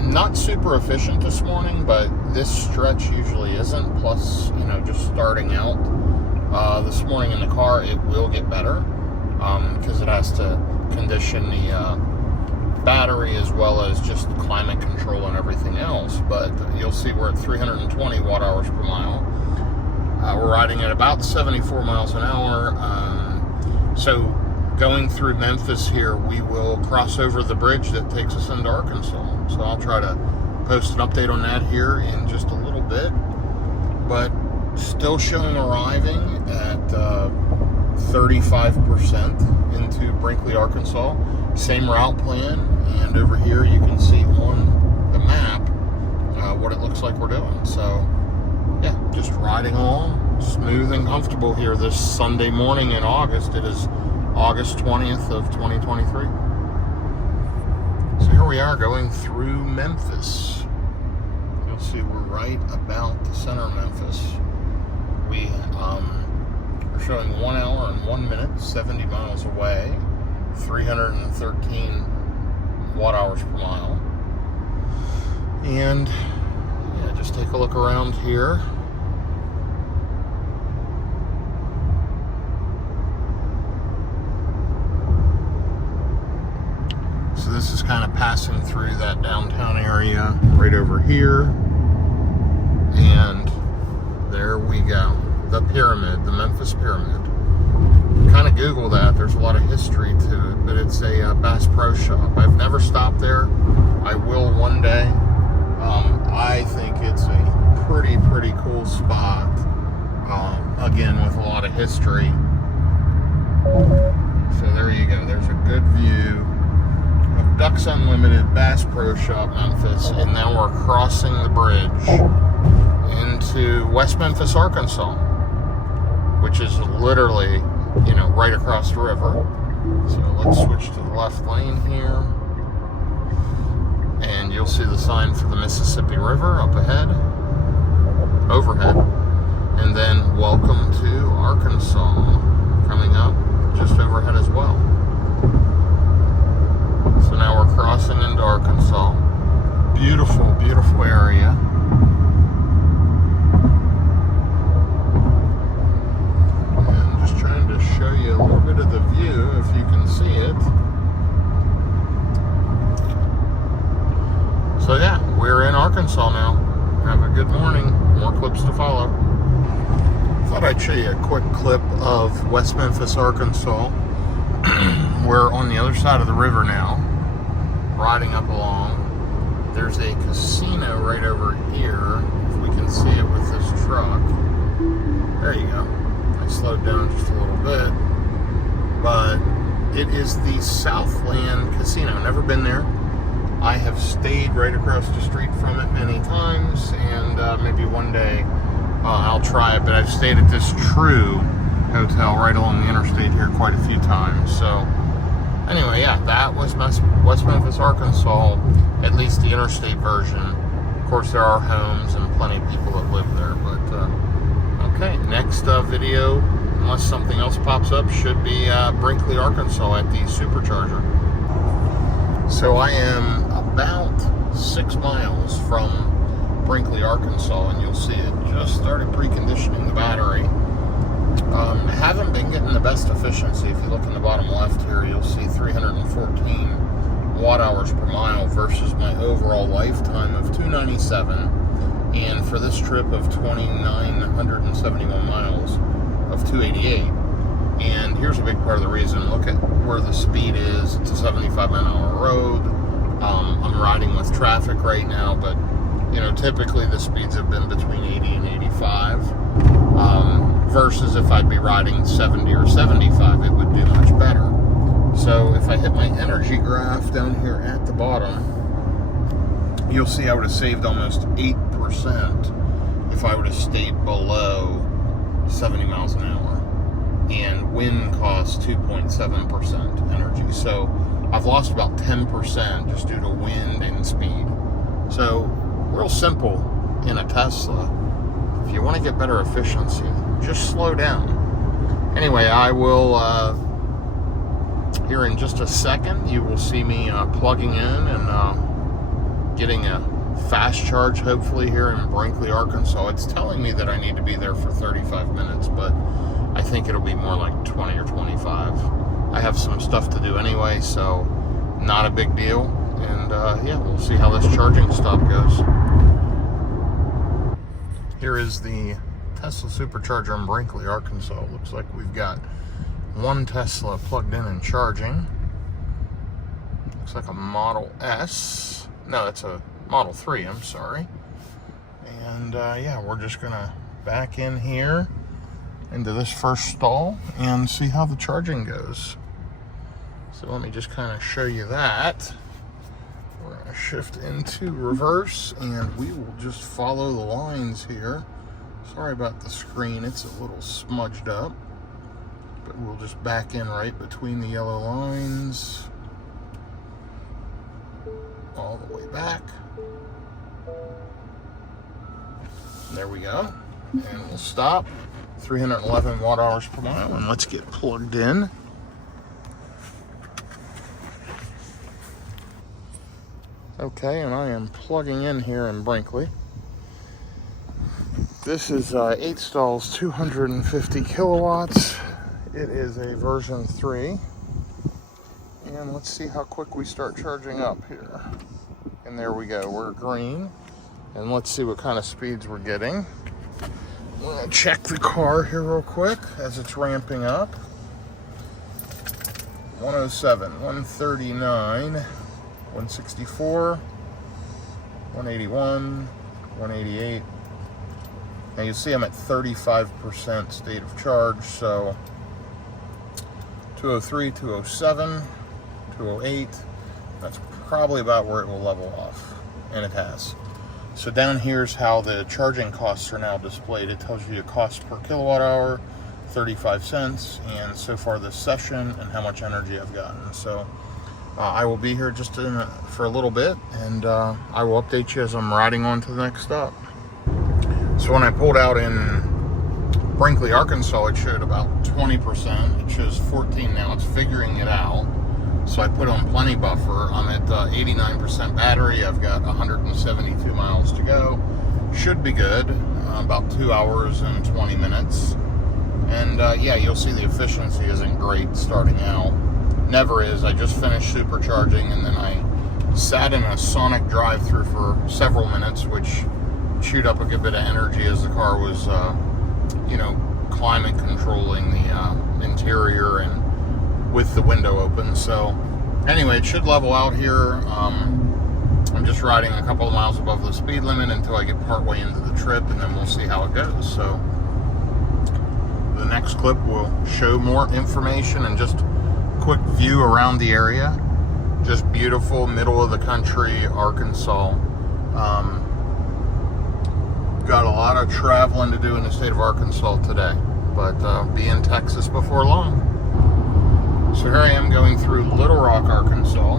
Not super efficient this morning, but this stretch usually isn't. Plus, just starting out this morning in the car, it will get better because it has to condition the battery as well as just climate control and everything else. But you'll see we're at 320 watt hours per mile. We're riding at about 74 miles an hour. So going through Memphis here, we will cross over the bridge that takes us into Arkansas. So I'll try to post an update on that here in just a little bit. But still showing arriving at 35% into Brinkley, Arkansas. Same route plan, and over here you can see on the map what it looks like we're doing. So yeah, just riding along, smooth and comfortable here this Sunday morning in August. It is August 20th of 2023. So here we are going through Memphis. You'll see we're right about the center of Memphis. We are showing 1 hour and 1 minute, 70 miles away, 313 watt hours per mile. And yeah, just take a look around here. So this is kind of passing through that downtown area right over here. And there we go. The pyramid, the Memphis Pyramid. Kind of Google that. There's a lot of history to it, but it's a Bass Pro Shop. I've never stopped there. I will one day. I think it's a pretty cool spot. Again, with a lot of history. So there you go. There's a good view of Ducks Unlimited, Bass Pro Shop, Memphis, and now we're crossing the bridge into West Memphis, Arkansas, which is literally, right across the river. So let's switch to the left lane here, and you'll see the sign for the Mississippi River up ahead, overhead, and then welcome to Arkansas coming up just overhead as well. So now we're crossing into Arkansas. Beautiful, beautiful area. Arkansas now. Have a good morning. More clips to follow. Thought I'd show you a quick clip of West Memphis, Arkansas. We're on the other side of the river now, riding up along. There's a casino right over here, if we can see it with this truck. There you go. I slowed down just a little bit. But it is the Southland Casino. Never been there. I have stayed right across the street from it many times, and maybe one day I'll try it. But I've stayed at this True hotel right along the interstate here quite a few times. So anyway, yeah, that was West Memphis, Arkansas, at least the interstate version. Of course, there are homes and plenty of people that live there. But okay, next video, unless something else pops up, should be Brinkley, Arkansas at the Supercharger. So I am about 6 miles from Brinkley, Arkansas, and you'll see it just started preconditioning the battery. Haven't been getting the best efficiency. If you look in the bottom left here, you'll see 314 watt hours per mile versus my overall lifetime of 297. And for this trip of 2,971 miles of 288. And here's a big part of the reason. Look at where the speed is. It's a 75-mile-an-hour road. I'm riding with traffic right now, but you know, typically the speeds have been between 80 and 85. Versus if I'd be riding 70 or 75, it would do much better. So if I hit my energy graph down here at the bottom, you'll see I would have saved almost 8% if I would have stayed below 70 miles an hour. And wind costs 2.7% energy. So I've lost about 10% just due to wind and speed. So real simple in a Tesla. If you want to get better efficiency, just slow down. Anyway, I will, here in just a second, you will see me plugging in and getting a fast charge, hopefully, here in Brinkley, Arkansas. It's telling me that I need to be there for 35 minutes, but I think it'll be more like 20 or 25. I have some stuff to do anyway, so not a big deal. And yeah, we'll see how this charging stop goes. Here is the Tesla Supercharger in Brinkley, Arkansas. Looks like we've got one Tesla plugged in and charging. Looks like a Model S. No, it's a Model 3, I'm sorry. And yeah, we're just gonna back in here into this first stall and see how the charging goes. So let me just kind of show you that. We're going to shift into reverse and we will just follow the lines here. Sorry about the screen, it's a little smudged up, but we'll just back in right between the yellow lines all the way back. There we go. And we'll stop. 311 watt hours per mile, and let's get plugged in. Okay, and I am plugging in here in Brinkley. This is 8 stalls, 250 kilowatts. It is a version 3. And let's see how quick we start charging up here. And there we go, we're green. And let's see what kind of speeds we're getting. I'm gonna check the car here real quick as it's ramping up. 107, 139, 164, 181, 188. Now you see I'm at 35% state of charge, so 203, 207, 208. That's probably about where it will level off, and it has. So down here's how the charging costs are now displayed. It tells you the cost per kilowatt hour, 35 cents, and so far this session, and how much energy I've gotten. So I will be here just for a little bit, and I will update you as I'm riding on to the next stop. So when I pulled out in Brinkley, Arkansas, it showed about 20%. It shows 14 now. It's figuring it out. So I put on plenty buffer. I'm at 89% battery. I've got 172 miles to go. Should be good. About 2 hours and 20 minutes. And yeah, you'll see the efficiency isn't great starting out. Never is. I just finished supercharging and then I Sat in a Sonic drive-through for several minutes, which chewed up a good bit of energy as the car was, climate controlling the interior and with the window open. So anyway, it should level out here. I'm just riding a couple of miles above the speed limit until I get partway into the trip, and then we'll see how it goes. So the next clip will show more information and just a quick view around the area. Just beautiful, middle of the country, Arkansas. Got a lot of traveling to do in the state of Arkansas today, but be in Texas before long. So here I am going through Little Rock, Arkansas.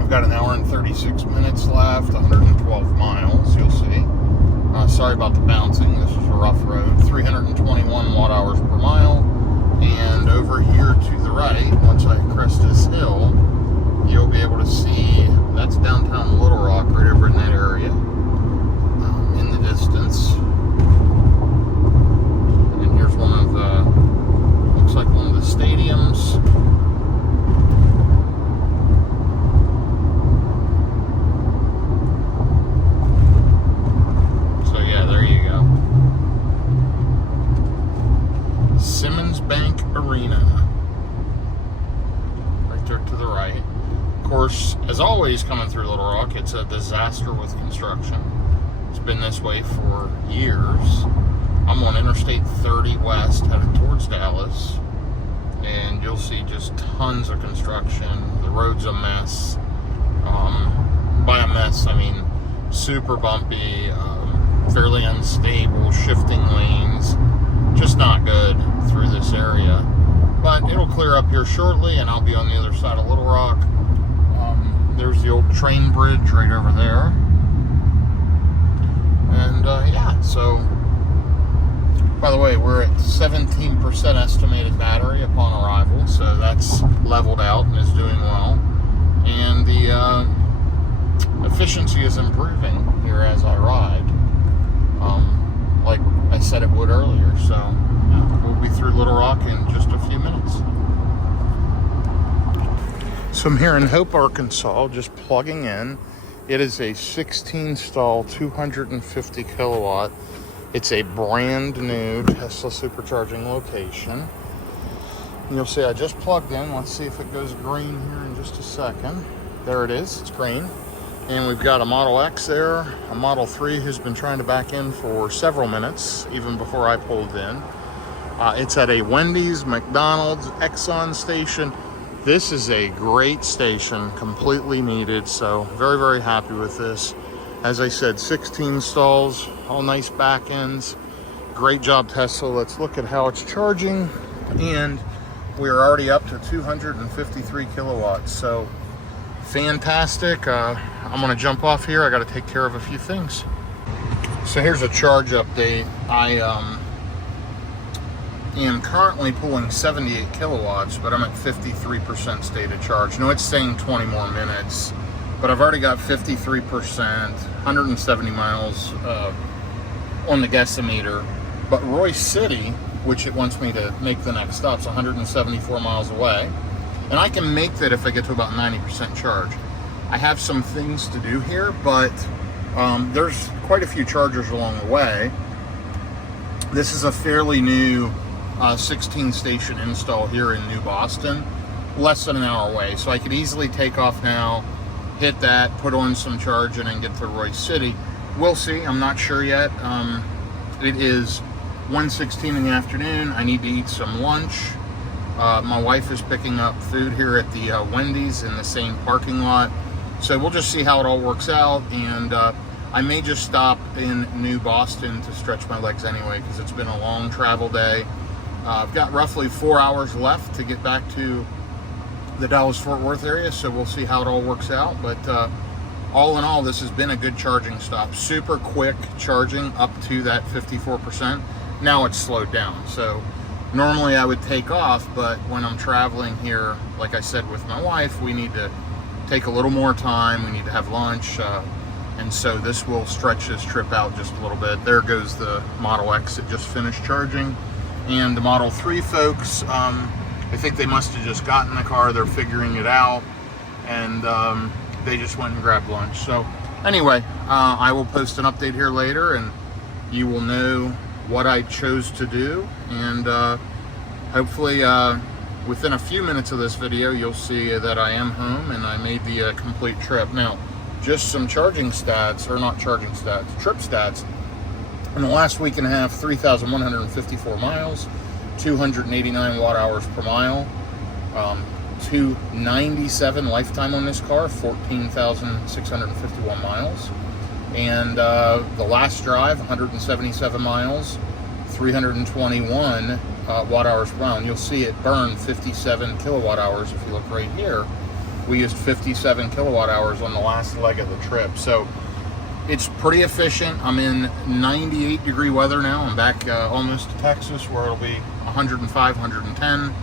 I've got an hour and 36 minutes left, 112 miles, you'll see. Sorry about the bouncing, this is a rough road. 321 watt hours per mile. And over here to the right, once I crest this hill, you'll be able to see, that's downtown Little Rock, right over in that area, in the distance. And here's one of the, looks like one of the stadiums. So yeah, there you go. Simmons Bank Arena, right there to the right. Of course, as always, coming through Little Rock, it's a disaster with construction. It's been this way for years. I'm on Interstate 30 West, headed towards Dallas, and you'll see just tons of construction. The road's a mess. By a mess, I mean super bumpy, fairly unstable, shifting lanes. Just not good through this area. But it'll clear up here shortly, and I'll be on the other side of Little Rock. There's the old train bridge right over there. And yeah, so by the way, we're at 17% estimated battery upon arrival, so that's leveled out and is doing well. And the efficiency is improving here as I ride, like I said it would earlier. So yeah, we'll be through Little Rock in just a few minutes. So I'm here in Hope, Arkansas, just plugging in. It is a 16 stall, 250 kilowatt. It's a brand new Tesla supercharging location. And you'll see I just plugged in. Let's see if it goes green here in just a second. There it is, it's green. And we've got a Model X there, a Model 3 who's been trying to back in for several minutes, even before I pulled in. It's at a Wendy's, McDonald's, Exxon station. This is a great station, completely needed, so very, very happy with this. As I said, 16 stalls, all nice back ends. Great job, Tesla. Let's look at how it's charging. And we're already up to 253 kilowatts, so fantastic. I'm gonna jump off here. I gotta take care of a few things. So here's a charge update. I am currently pulling 78 kilowatts, but I'm at 53% stated charge. No, it's saying 20 more minutes, but I've already got 53%, 170 miles on the guesstimator. But Royce City, which it wants me to make the next stop, is 174 miles away. And I can make that if I get to about 90% charge. I have some things to do here, but there's quite a few chargers along the way. This is a fairly new 16 station install here in New Boston, less than an hour away. So I could easily take off now, hit that, put on some charge, and then get to Royce City. We'll see, I'm not sure yet. It is 1:16 in the afternoon. I need to eat some lunch. My wife is picking up food here at the Wendy's in the same parking lot. So we'll just see how it all works out. And I may just stop in New Boston to stretch my legs anyway, because it's been a long travel day. I've got roughly 4 hours left to get back to the Dallas-Fort Worth area, so we'll see how it all works out. But all in all, this has been a good charging stop. Super quick charging up to that 54%. Now it's slowed down. So normally I would take off, but when I'm traveling here, like I said with my wife, we need to take a little more time. We need to have lunch. And so this will stretch this trip out just a little bit. There goes the Model X that just finished charging. And the Model 3 folks, I think they must have just gotten the car. They're figuring it out. And they just went and grabbed lunch. So anyway, I will post an update here later, and you will know what I chose to do. And hopefully within a few minutes of this video, you'll see that I am home and I made the complete trip. Now, just some charging stats, or not charging stats, trip stats. In the last week and a half, 3,154 miles, 289 watt hours per mile, 297 lifetime on this car, 14,651 miles. And the last drive, 177 miles, 321 watt hours per mile. And you'll see it burn 57 kilowatt hours if you look right here. We used 57 kilowatt hours on the last leg of the trip. So it's pretty efficient. I'm in 98 degree weather now. I'm back almost to Texas, where it'll be 105, 110.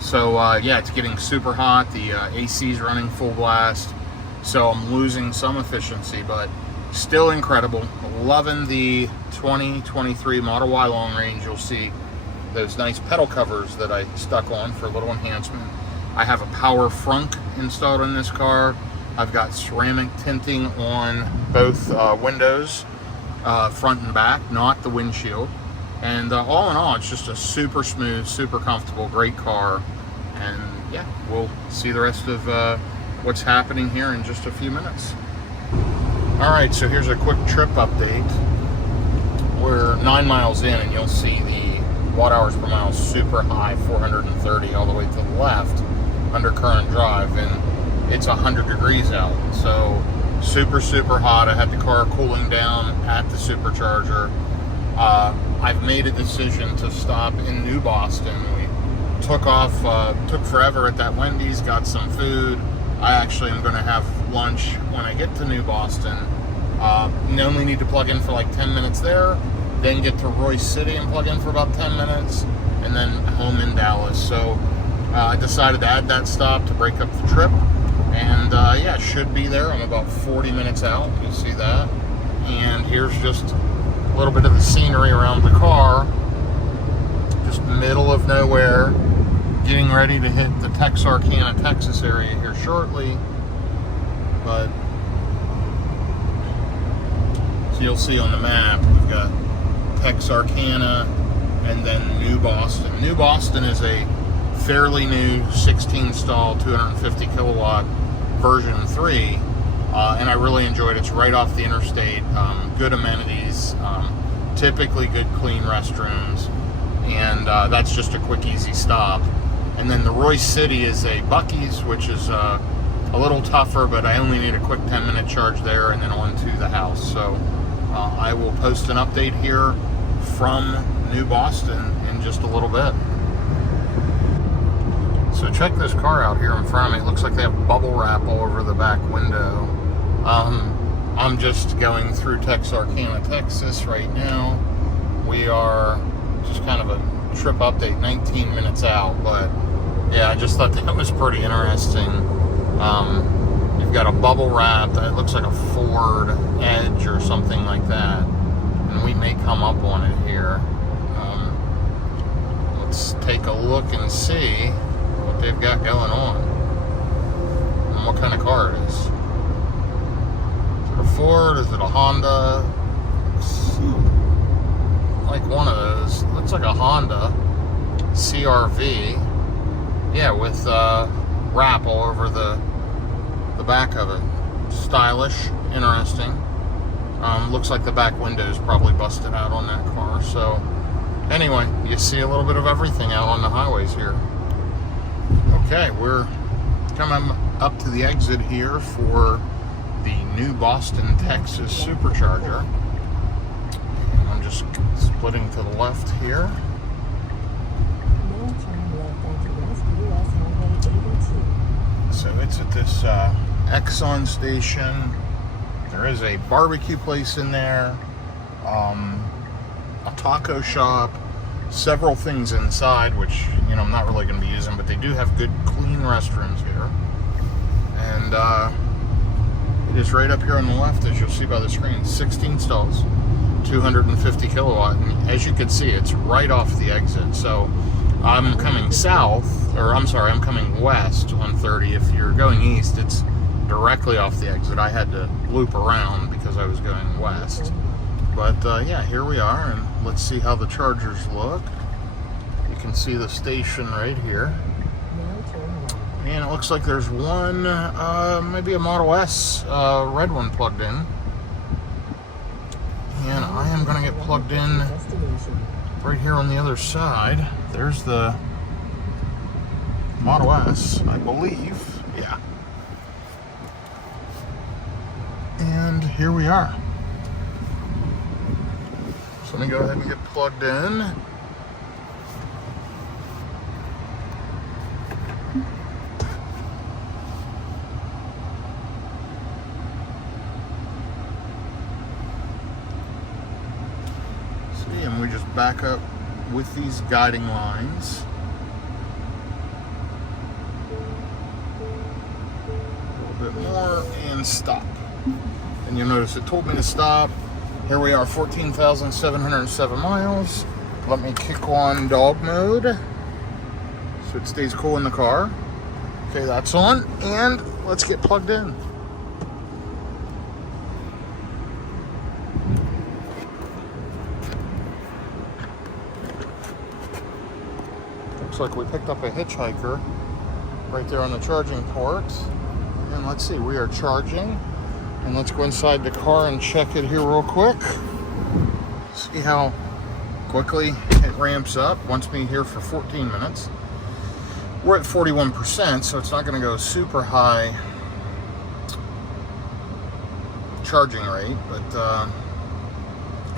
So yeah, it's getting super hot. The AC is running full blast. So I'm losing some efficiency, but still incredible. Loving the 2023 Model Y long range. You'll see those nice pedal covers that I stuck on for a little enhancement. I have a power frunk installed in this car. I've got ceramic tinting on both windows, front and back, not the windshield. And all in all, it's just a super smooth, super comfortable, great car. And yeah, we'll see the rest of what's happening here in just a few minutes. All right, so here's a quick trip update. We're 9 miles in, and you'll see the watt hours per mile super high, 430 all the way to the left under current drive, and it's 100 degrees out. So super, super hot. I had the car cooling down at the supercharger. I've made a decision to stop in New Boston. We took off, took forever at that Wendy's, got some food. I actually am going to have lunch when I get to New Boston. You only need to plug in for like 10 minutes there, then get to Royce City and plug in for about 10 minutes, and then home in Dallas. So I decided to add that stop to break up the trip. And yeah, should be there. I'm about 40 minutes out. You'll see that. And here's just a little bit of the scenery around the car. Just middle of nowhere. Getting ready to hit the Texarkana, Texas area here shortly. But so you'll see on the map, we've got Texarkana and then New Boston. New Boston is a fairly new 16 stall 250 kilowatt version 3, and I really enjoyed it. It's right off the interstate, good amenities, typically good clean restrooms, and that's just a quick easy stop. And then the Royce City is a Buc-ee's, which is a little tougher, but I only need a quick 10-minute charge there and then on to the house. So I will post an update here from New Boston in just a little bit. So check this car out here in front of me. It looks like they have bubble wrap all over the back window. I'm just going through Texarkana, Texas right now. We are just kind of a trip update, 19 minutes out, but yeah, I just thought that was pretty interesting. You've got a bubble wrap that looks like a Ford Edge or something like that, and we may come up on it here. Let's take a look and see what they've got going on and what kind of car it is. Is it a Ford? Is it a Honda? Like one of those. Looks like a Honda CR-V. Yeah, with wrap all over the back of it. Stylish, interesting. Looks like the back window is probably busted out on that car. So anyway, you see a little bit of everything out on the highways here. Okay, we're coming up to the exit here for the New Boston, Texas supercharger. And I'm just splitting to the left here. So it's at this Exxon station. There is a barbecue place in there, a taco shop, several things inside, which, you know, I'm not really going to be using, but they do have good, clean restrooms here. And it is right up here on the left, as you'll see by the screen. 16 stalls, 250 kilowatt, and as you can see, it's right off the exit. So I'm coming south, or I'm sorry, I'm coming west on 30. If you're going east, it's directly off the exit. I had to loop around because I was going west. But yeah, here we are, and let's see how the chargers look. You can see the station right here. And it looks like there's one, maybe a Model S red one plugged in. And I am going to get plugged in right here on the other side. There's the Model S, I believe. Yeah. And here we are. So let me go ahead and get plugged in. And we just back up with these guiding lines. A little bit more and stop. And you'll notice it told me to stop. Here we are, 14,707 miles. Let me kick on dog mode so it stays cool in the car. Okay, that's on, and let's get plugged in. Looks like we picked up a hitchhiker right there on the charging port. And let's see, we are charging. And let's go inside the car and check it here real quick. See how quickly it ramps up. Wants me here for 14 minutes. We're at 41%, so it's not going to go super high charging rate. But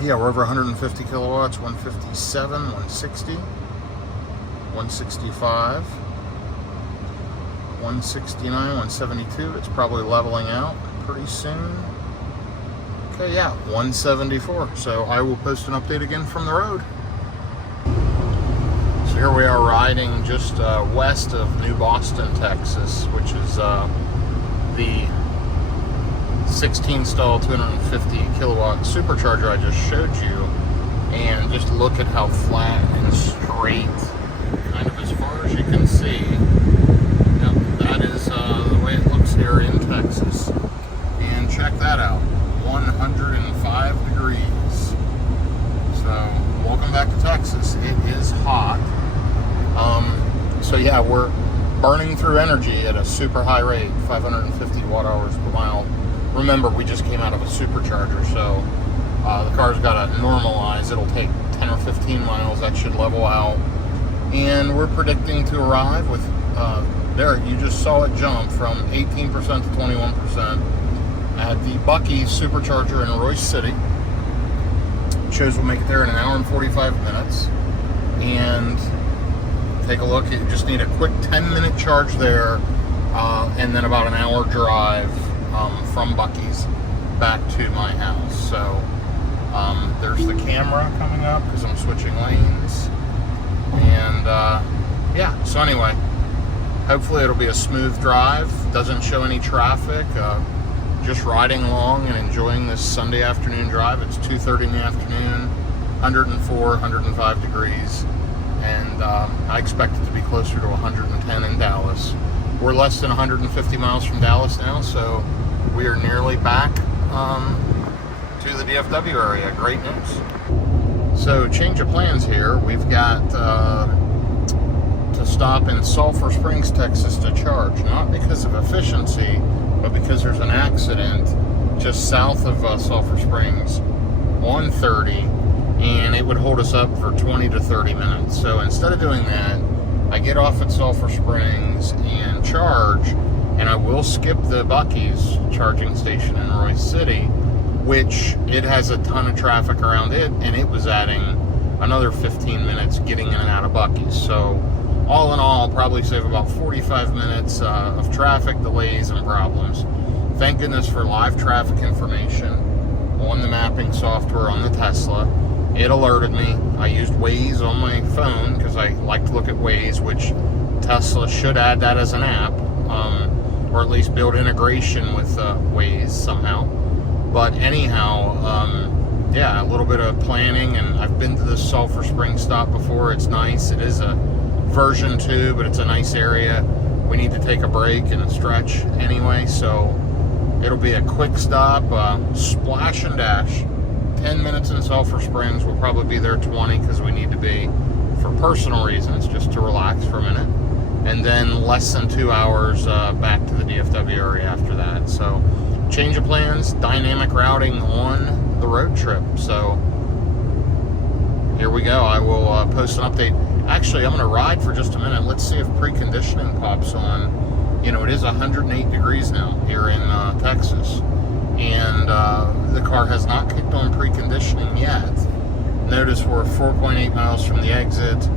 yeah, we're over 150 kilowatts, 157, 160. 165, 169, 172. It's probably leveling out pretty soon. Okay, yeah, 174. So I will post an update again from the road. So here we are riding just west of New Boston, Texas, which is the 16 stall 250 kilowatt supercharger I just showed you. And just look at how flat and straight, kind of as far as you can see. Yep, that is the way it looks here in Texas. And check that out, 105 degrees. So welcome back to Texas. It is hot. So yeah, we're burning through energy at a super high rate, 550 watt hours per mile. Remember, we just came out of a supercharger, so the car's got to normalize. It'll take 10 or 15 miles. That should level out. And we're predicting to arrive with, there, you just saw it jump from 18% to 21% at the Buc-ee's supercharger in Royse City. It shows we'll make it there in an hour and 45 minutes. And take a look, you just need a quick 10-minute charge there, and then about an hour drive from Buc-ee's back to my house. So there's the camera coming up because I'm switching lanes. And yeah, so anyway, hopefully it'll be a smooth drive. Doesn't show any traffic. Just riding along and enjoying this Sunday afternoon drive. It's 2:30 in the afternoon, 104, 105 degrees. And I expect it to be closer to 110 in Dallas. We're less than 150 miles from Dallas now, so we are nearly back to the DFW area. Great news. So, change of plans here. We've got to stop in Sulphur Springs, Texas to charge. Not because of efficiency, but because there's an accident just south of Sulphur Springs on 30, and it would hold us up for 20 to 30 minutes. So instead of doing that, I get off at Sulphur Springs and charge, and I will skip the Buc-ee's charging station in Royse City, which it has a ton of traffic around it, and it was adding another 15 minutes getting in and out of Buc-ee's. So all in all, I'll probably save about 45 minutes of traffic delays and problems. Thank goodness for live traffic information on the mapping software on the Tesla. It alerted me. I used Waze on my phone because I like to look at Waze, which Tesla should add that as an app, or at least build integration with Waze somehow. But anyhow, yeah, a little bit of planning, and I've been to the Sulphur Springs stop before. It's nice. It is a version 2, but it's a nice area. we need to take a break and stretch anyway, so it'll be a quick stop, splash and dash. 10 minutes in Sulphur Springs. We'll probably be there 20 because we need to be, for personal reasons, just to relax for a minute. And then less than 2 hours back to the DFW area after that. So change of plans, dynamic routing on the road trip. So here we go. I will post an update. Actually, I'm going to ride for just a minute. Let's see if preconditioning pops on. You know, it is 108 degrees now here in Texas. And the car has not kicked on preconditioning yet. Notice we're 4.8 miles from the exit.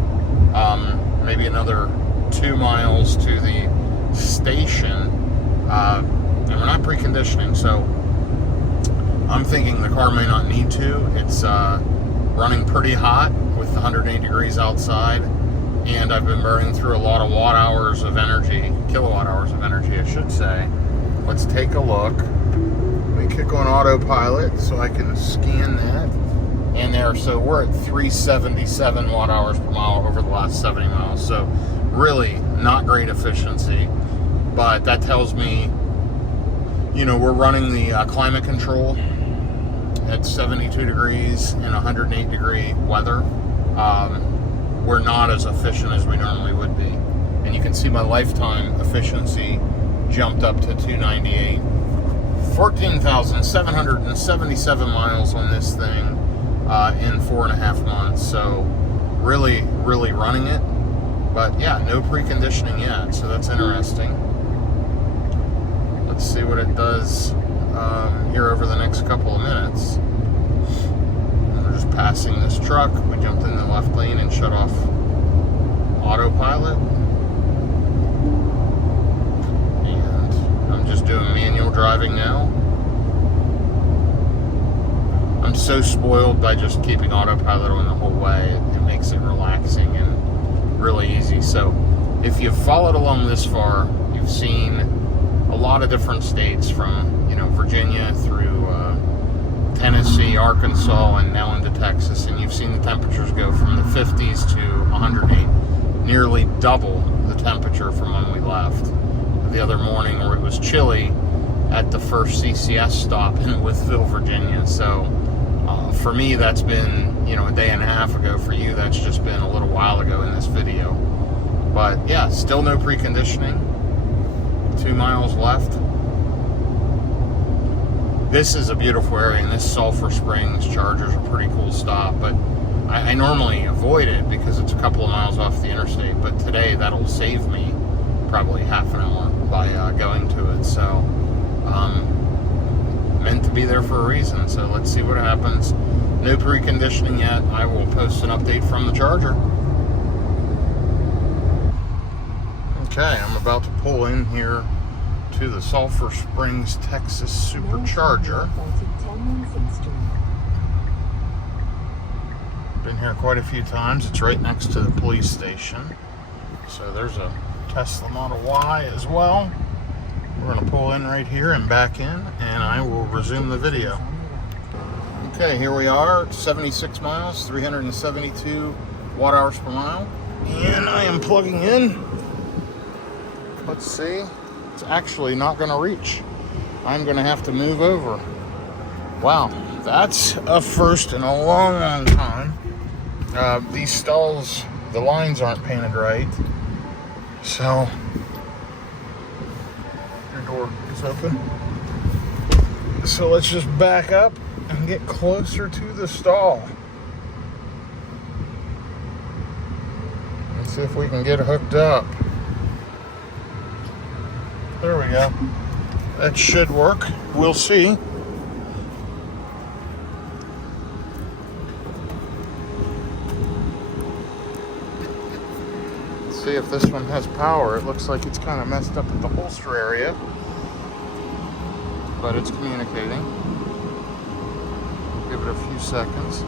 Maybe another 2 miles to the station. And we're not preconditioning, so I'm thinking the car may not need to. It's running pretty hot with 108 degrees outside, and I've been burning through a lot of watt hours of energy, kilowatt hours of energy, I should say. Let's take a look. Let me kick on autopilot so I can scan that. And there, so we're at 377 watt hours per mile over the last 70 miles. So really not great efficiency, but that tells me, you know, we're running the climate control at 72 degrees and 108 degree weather. We're not as efficient as we normally would be. And you can see my lifetime efficiency jumped up to 298. 14,777 miles on this thing in 4.5 months. So really, really running it. But yeah, no preconditioning yet. So that's interesting. Let's see what it does here over the next couple of minutes. We're just passing this truck. We jumped in the left lane and shut off autopilot. And I'm just doing manual driving now. I'm so spoiled by just keeping autopilot on the whole way. It makes it relaxing and really easy. So if you've followed along this far, you've seen a lot of different states from, you know, Virginia through Tennessee, Arkansas, and now into Texas, and you've seen the temperatures go from the 50s to 108, nearly double the temperature from when we left the other morning, where it was chilly at the first CCS stop in Wytheville, Virginia. So for me, that's been, you know, a day and a half ago. For you, that's just been a little while ago in this video. But yeah, still no preconditioning. 2 miles left. This is a beautiful area, and this Sulphur Springs Charger's a pretty cool stop, but I normally avoid it because it's a couple of miles off the interstate, but today that'll save me probably half an hour by going to it. So meant to be there for a reason, so let's see what happens. No preconditioning yet. I will post an update from the Charger. Okay, I'm about to pull in here to the Sulphur Springs, Texas Supercharger. Been here quite a few times. It's right next to the police station. So there's a Tesla Model Y as well. We're going to pull in right here and back in, and I will resume the video. Okay, here we are, 76 miles, 372 watt hours per mile. And I am plugging in. Let's see. It's actually not going to reach. I'm going to have to move over. Wow, that's a first in a long, long time. These stalls, the lines aren't painted right. So, your door is open. So let's just back up and get closer to the stall. Let's see if we can get hooked up. There we go. That should work. We'll see. Let's see if this one has power. It looks like it's kind of messed up at the holster area, but it's communicating. Give it a few seconds.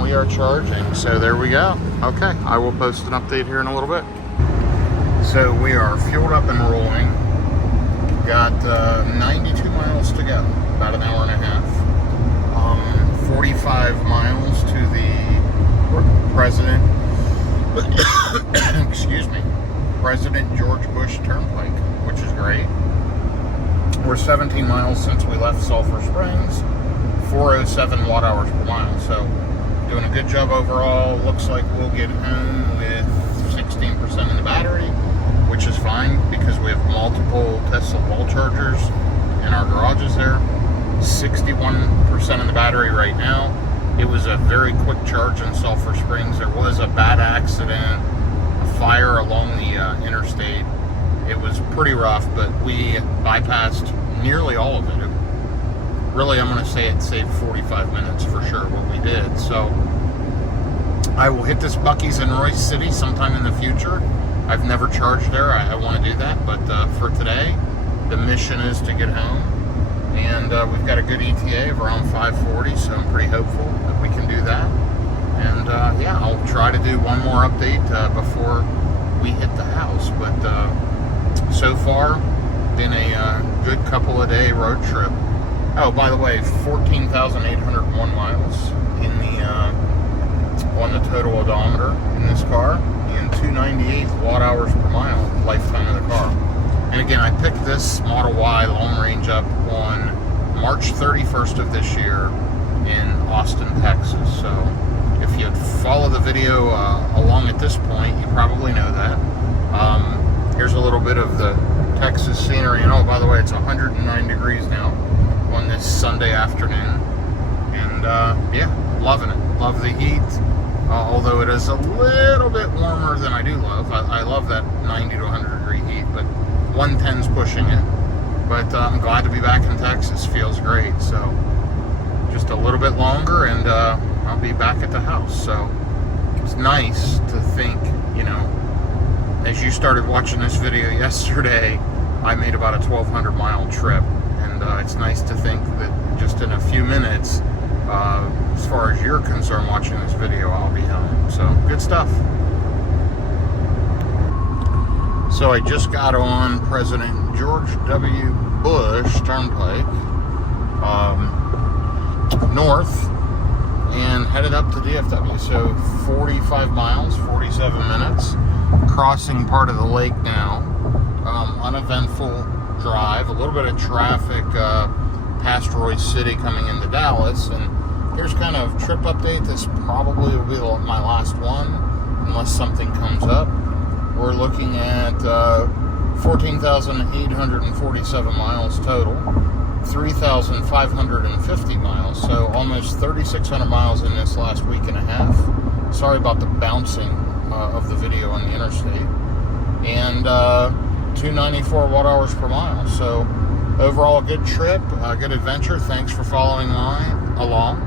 We are charging, so there we go. Okay, I will post an update here in a little bit. So we are fueled up and rolling. Got 92 miles to go, about an hour and a half. 45 miles to the President, excuse me, President George Bush Turnpike, which is great. We're 17 miles since we left Sulphur Springs, 407 watt hours per mile. So doing a good job overall. Looks like we'll get home with 16% in the battery, which is fine because we have multiple Tesla wall chargers in our garages there. 61% in the battery right now. It was a very quick charge in Sulphur Springs. There was a bad accident, a fire along the interstate. It was pretty rough, but we bypassed nearly all of it. Really, I'm going to say it saved 45 minutes for sure what we did. So I will hit this Buc-ee's in Royce City sometime in the future. I've never charged there. I want to do that, but for today, the mission is to get home. And we've got a good ETA of around 540, so I'm pretty hopeful that we can do that. And yeah, I'll try to do one more update before we hit the house. But so far, been a good couple of day road trip. Oh, by the way, 14,801 miles in the on the total odometer in this car, and 298 watt hours per mile lifetime of the car. And again, I picked this Model Y long range up on March 31st of this year in Austin, Texas. So if you follow the video along at this point, you probably know that. Here's a little bit of the Texas scenery. And oh, by the way, it's 109 degrees now on this Sunday afternoon. And yeah, loving it. Love the heat. Although it is a little bit warmer than I do love. I love that 90 to 100 degree heat, but 110's pushing it. But I'm glad to be back in Texas. Feels great. So just a little bit longer and I'll be back at the house. So it's nice to think, you know, as you started watching this video yesterday, I made about a 1,200 mile trip. And it's nice to think that just in a few minutes, as far as you're concerned watching this video, I'll be home. So good stuff. So I just got on President George W. Bush Turnpike north and headed up to DFW. So 45 miles, 47 minutes, crossing part of the lake now. Uneventful drive, a little bit of traffic past Royce City coming into Dallas. And here's kind of trip update. This probably will be my last one unless something comes up. We're looking at 14,847 miles total, 3,550 miles, so almost 3,600 miles in this last week and a half. Sorry about the bouncing of the video on the interstate. And 294 watt hours per mile. So overall, a good trip, a good adventure. Thanks for following along.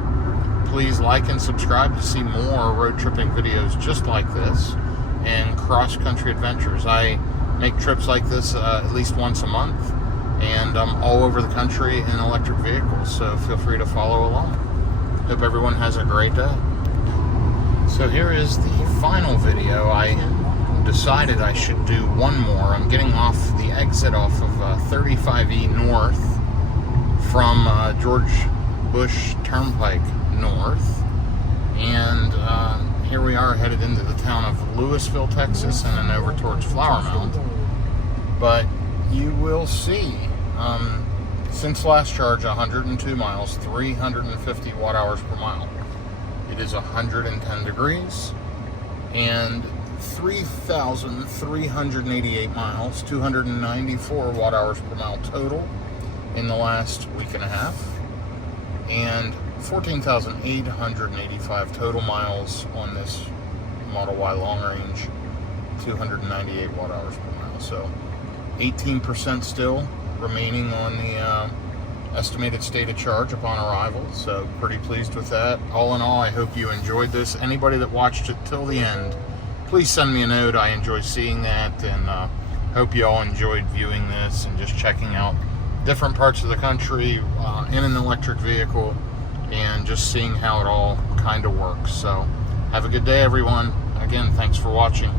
Please like and subscribe to see more road tripping videos just like this and cross-country adventures. I make trips like this at least once a month, and I'm all over the country in electric vehicles, so feel free to follow along. Hope everyone has a great day. So here is the final video. I decided I should do one more. I'm getting off the exit off of 35E North from George Bush Turnpike North, and here we are headed into the town of Lewisville, Texas, and then over towards Flower Mound. But you will see, since last charge, 102 miles, 350 watt hours per mile. It is 110 degrees and 3,388 miles, 294 watt hours per mile total in the last week and a half, and 14,885 total miles on this Model Y long range, 298 watt hours per mile. So 18% still remaining on the estimated state of charge upon arrival. So pretty pleased with that. All in all, I hope you enjoyed this. Anybody that watched it till the end, please send me a note. I enjoy seeing that, and hope you all enjoyed viewing this and just checking out different parts of the country in an electric vehicle and just seeing how it all kind of works. So have a good day, everyone. Again, thanks for watching.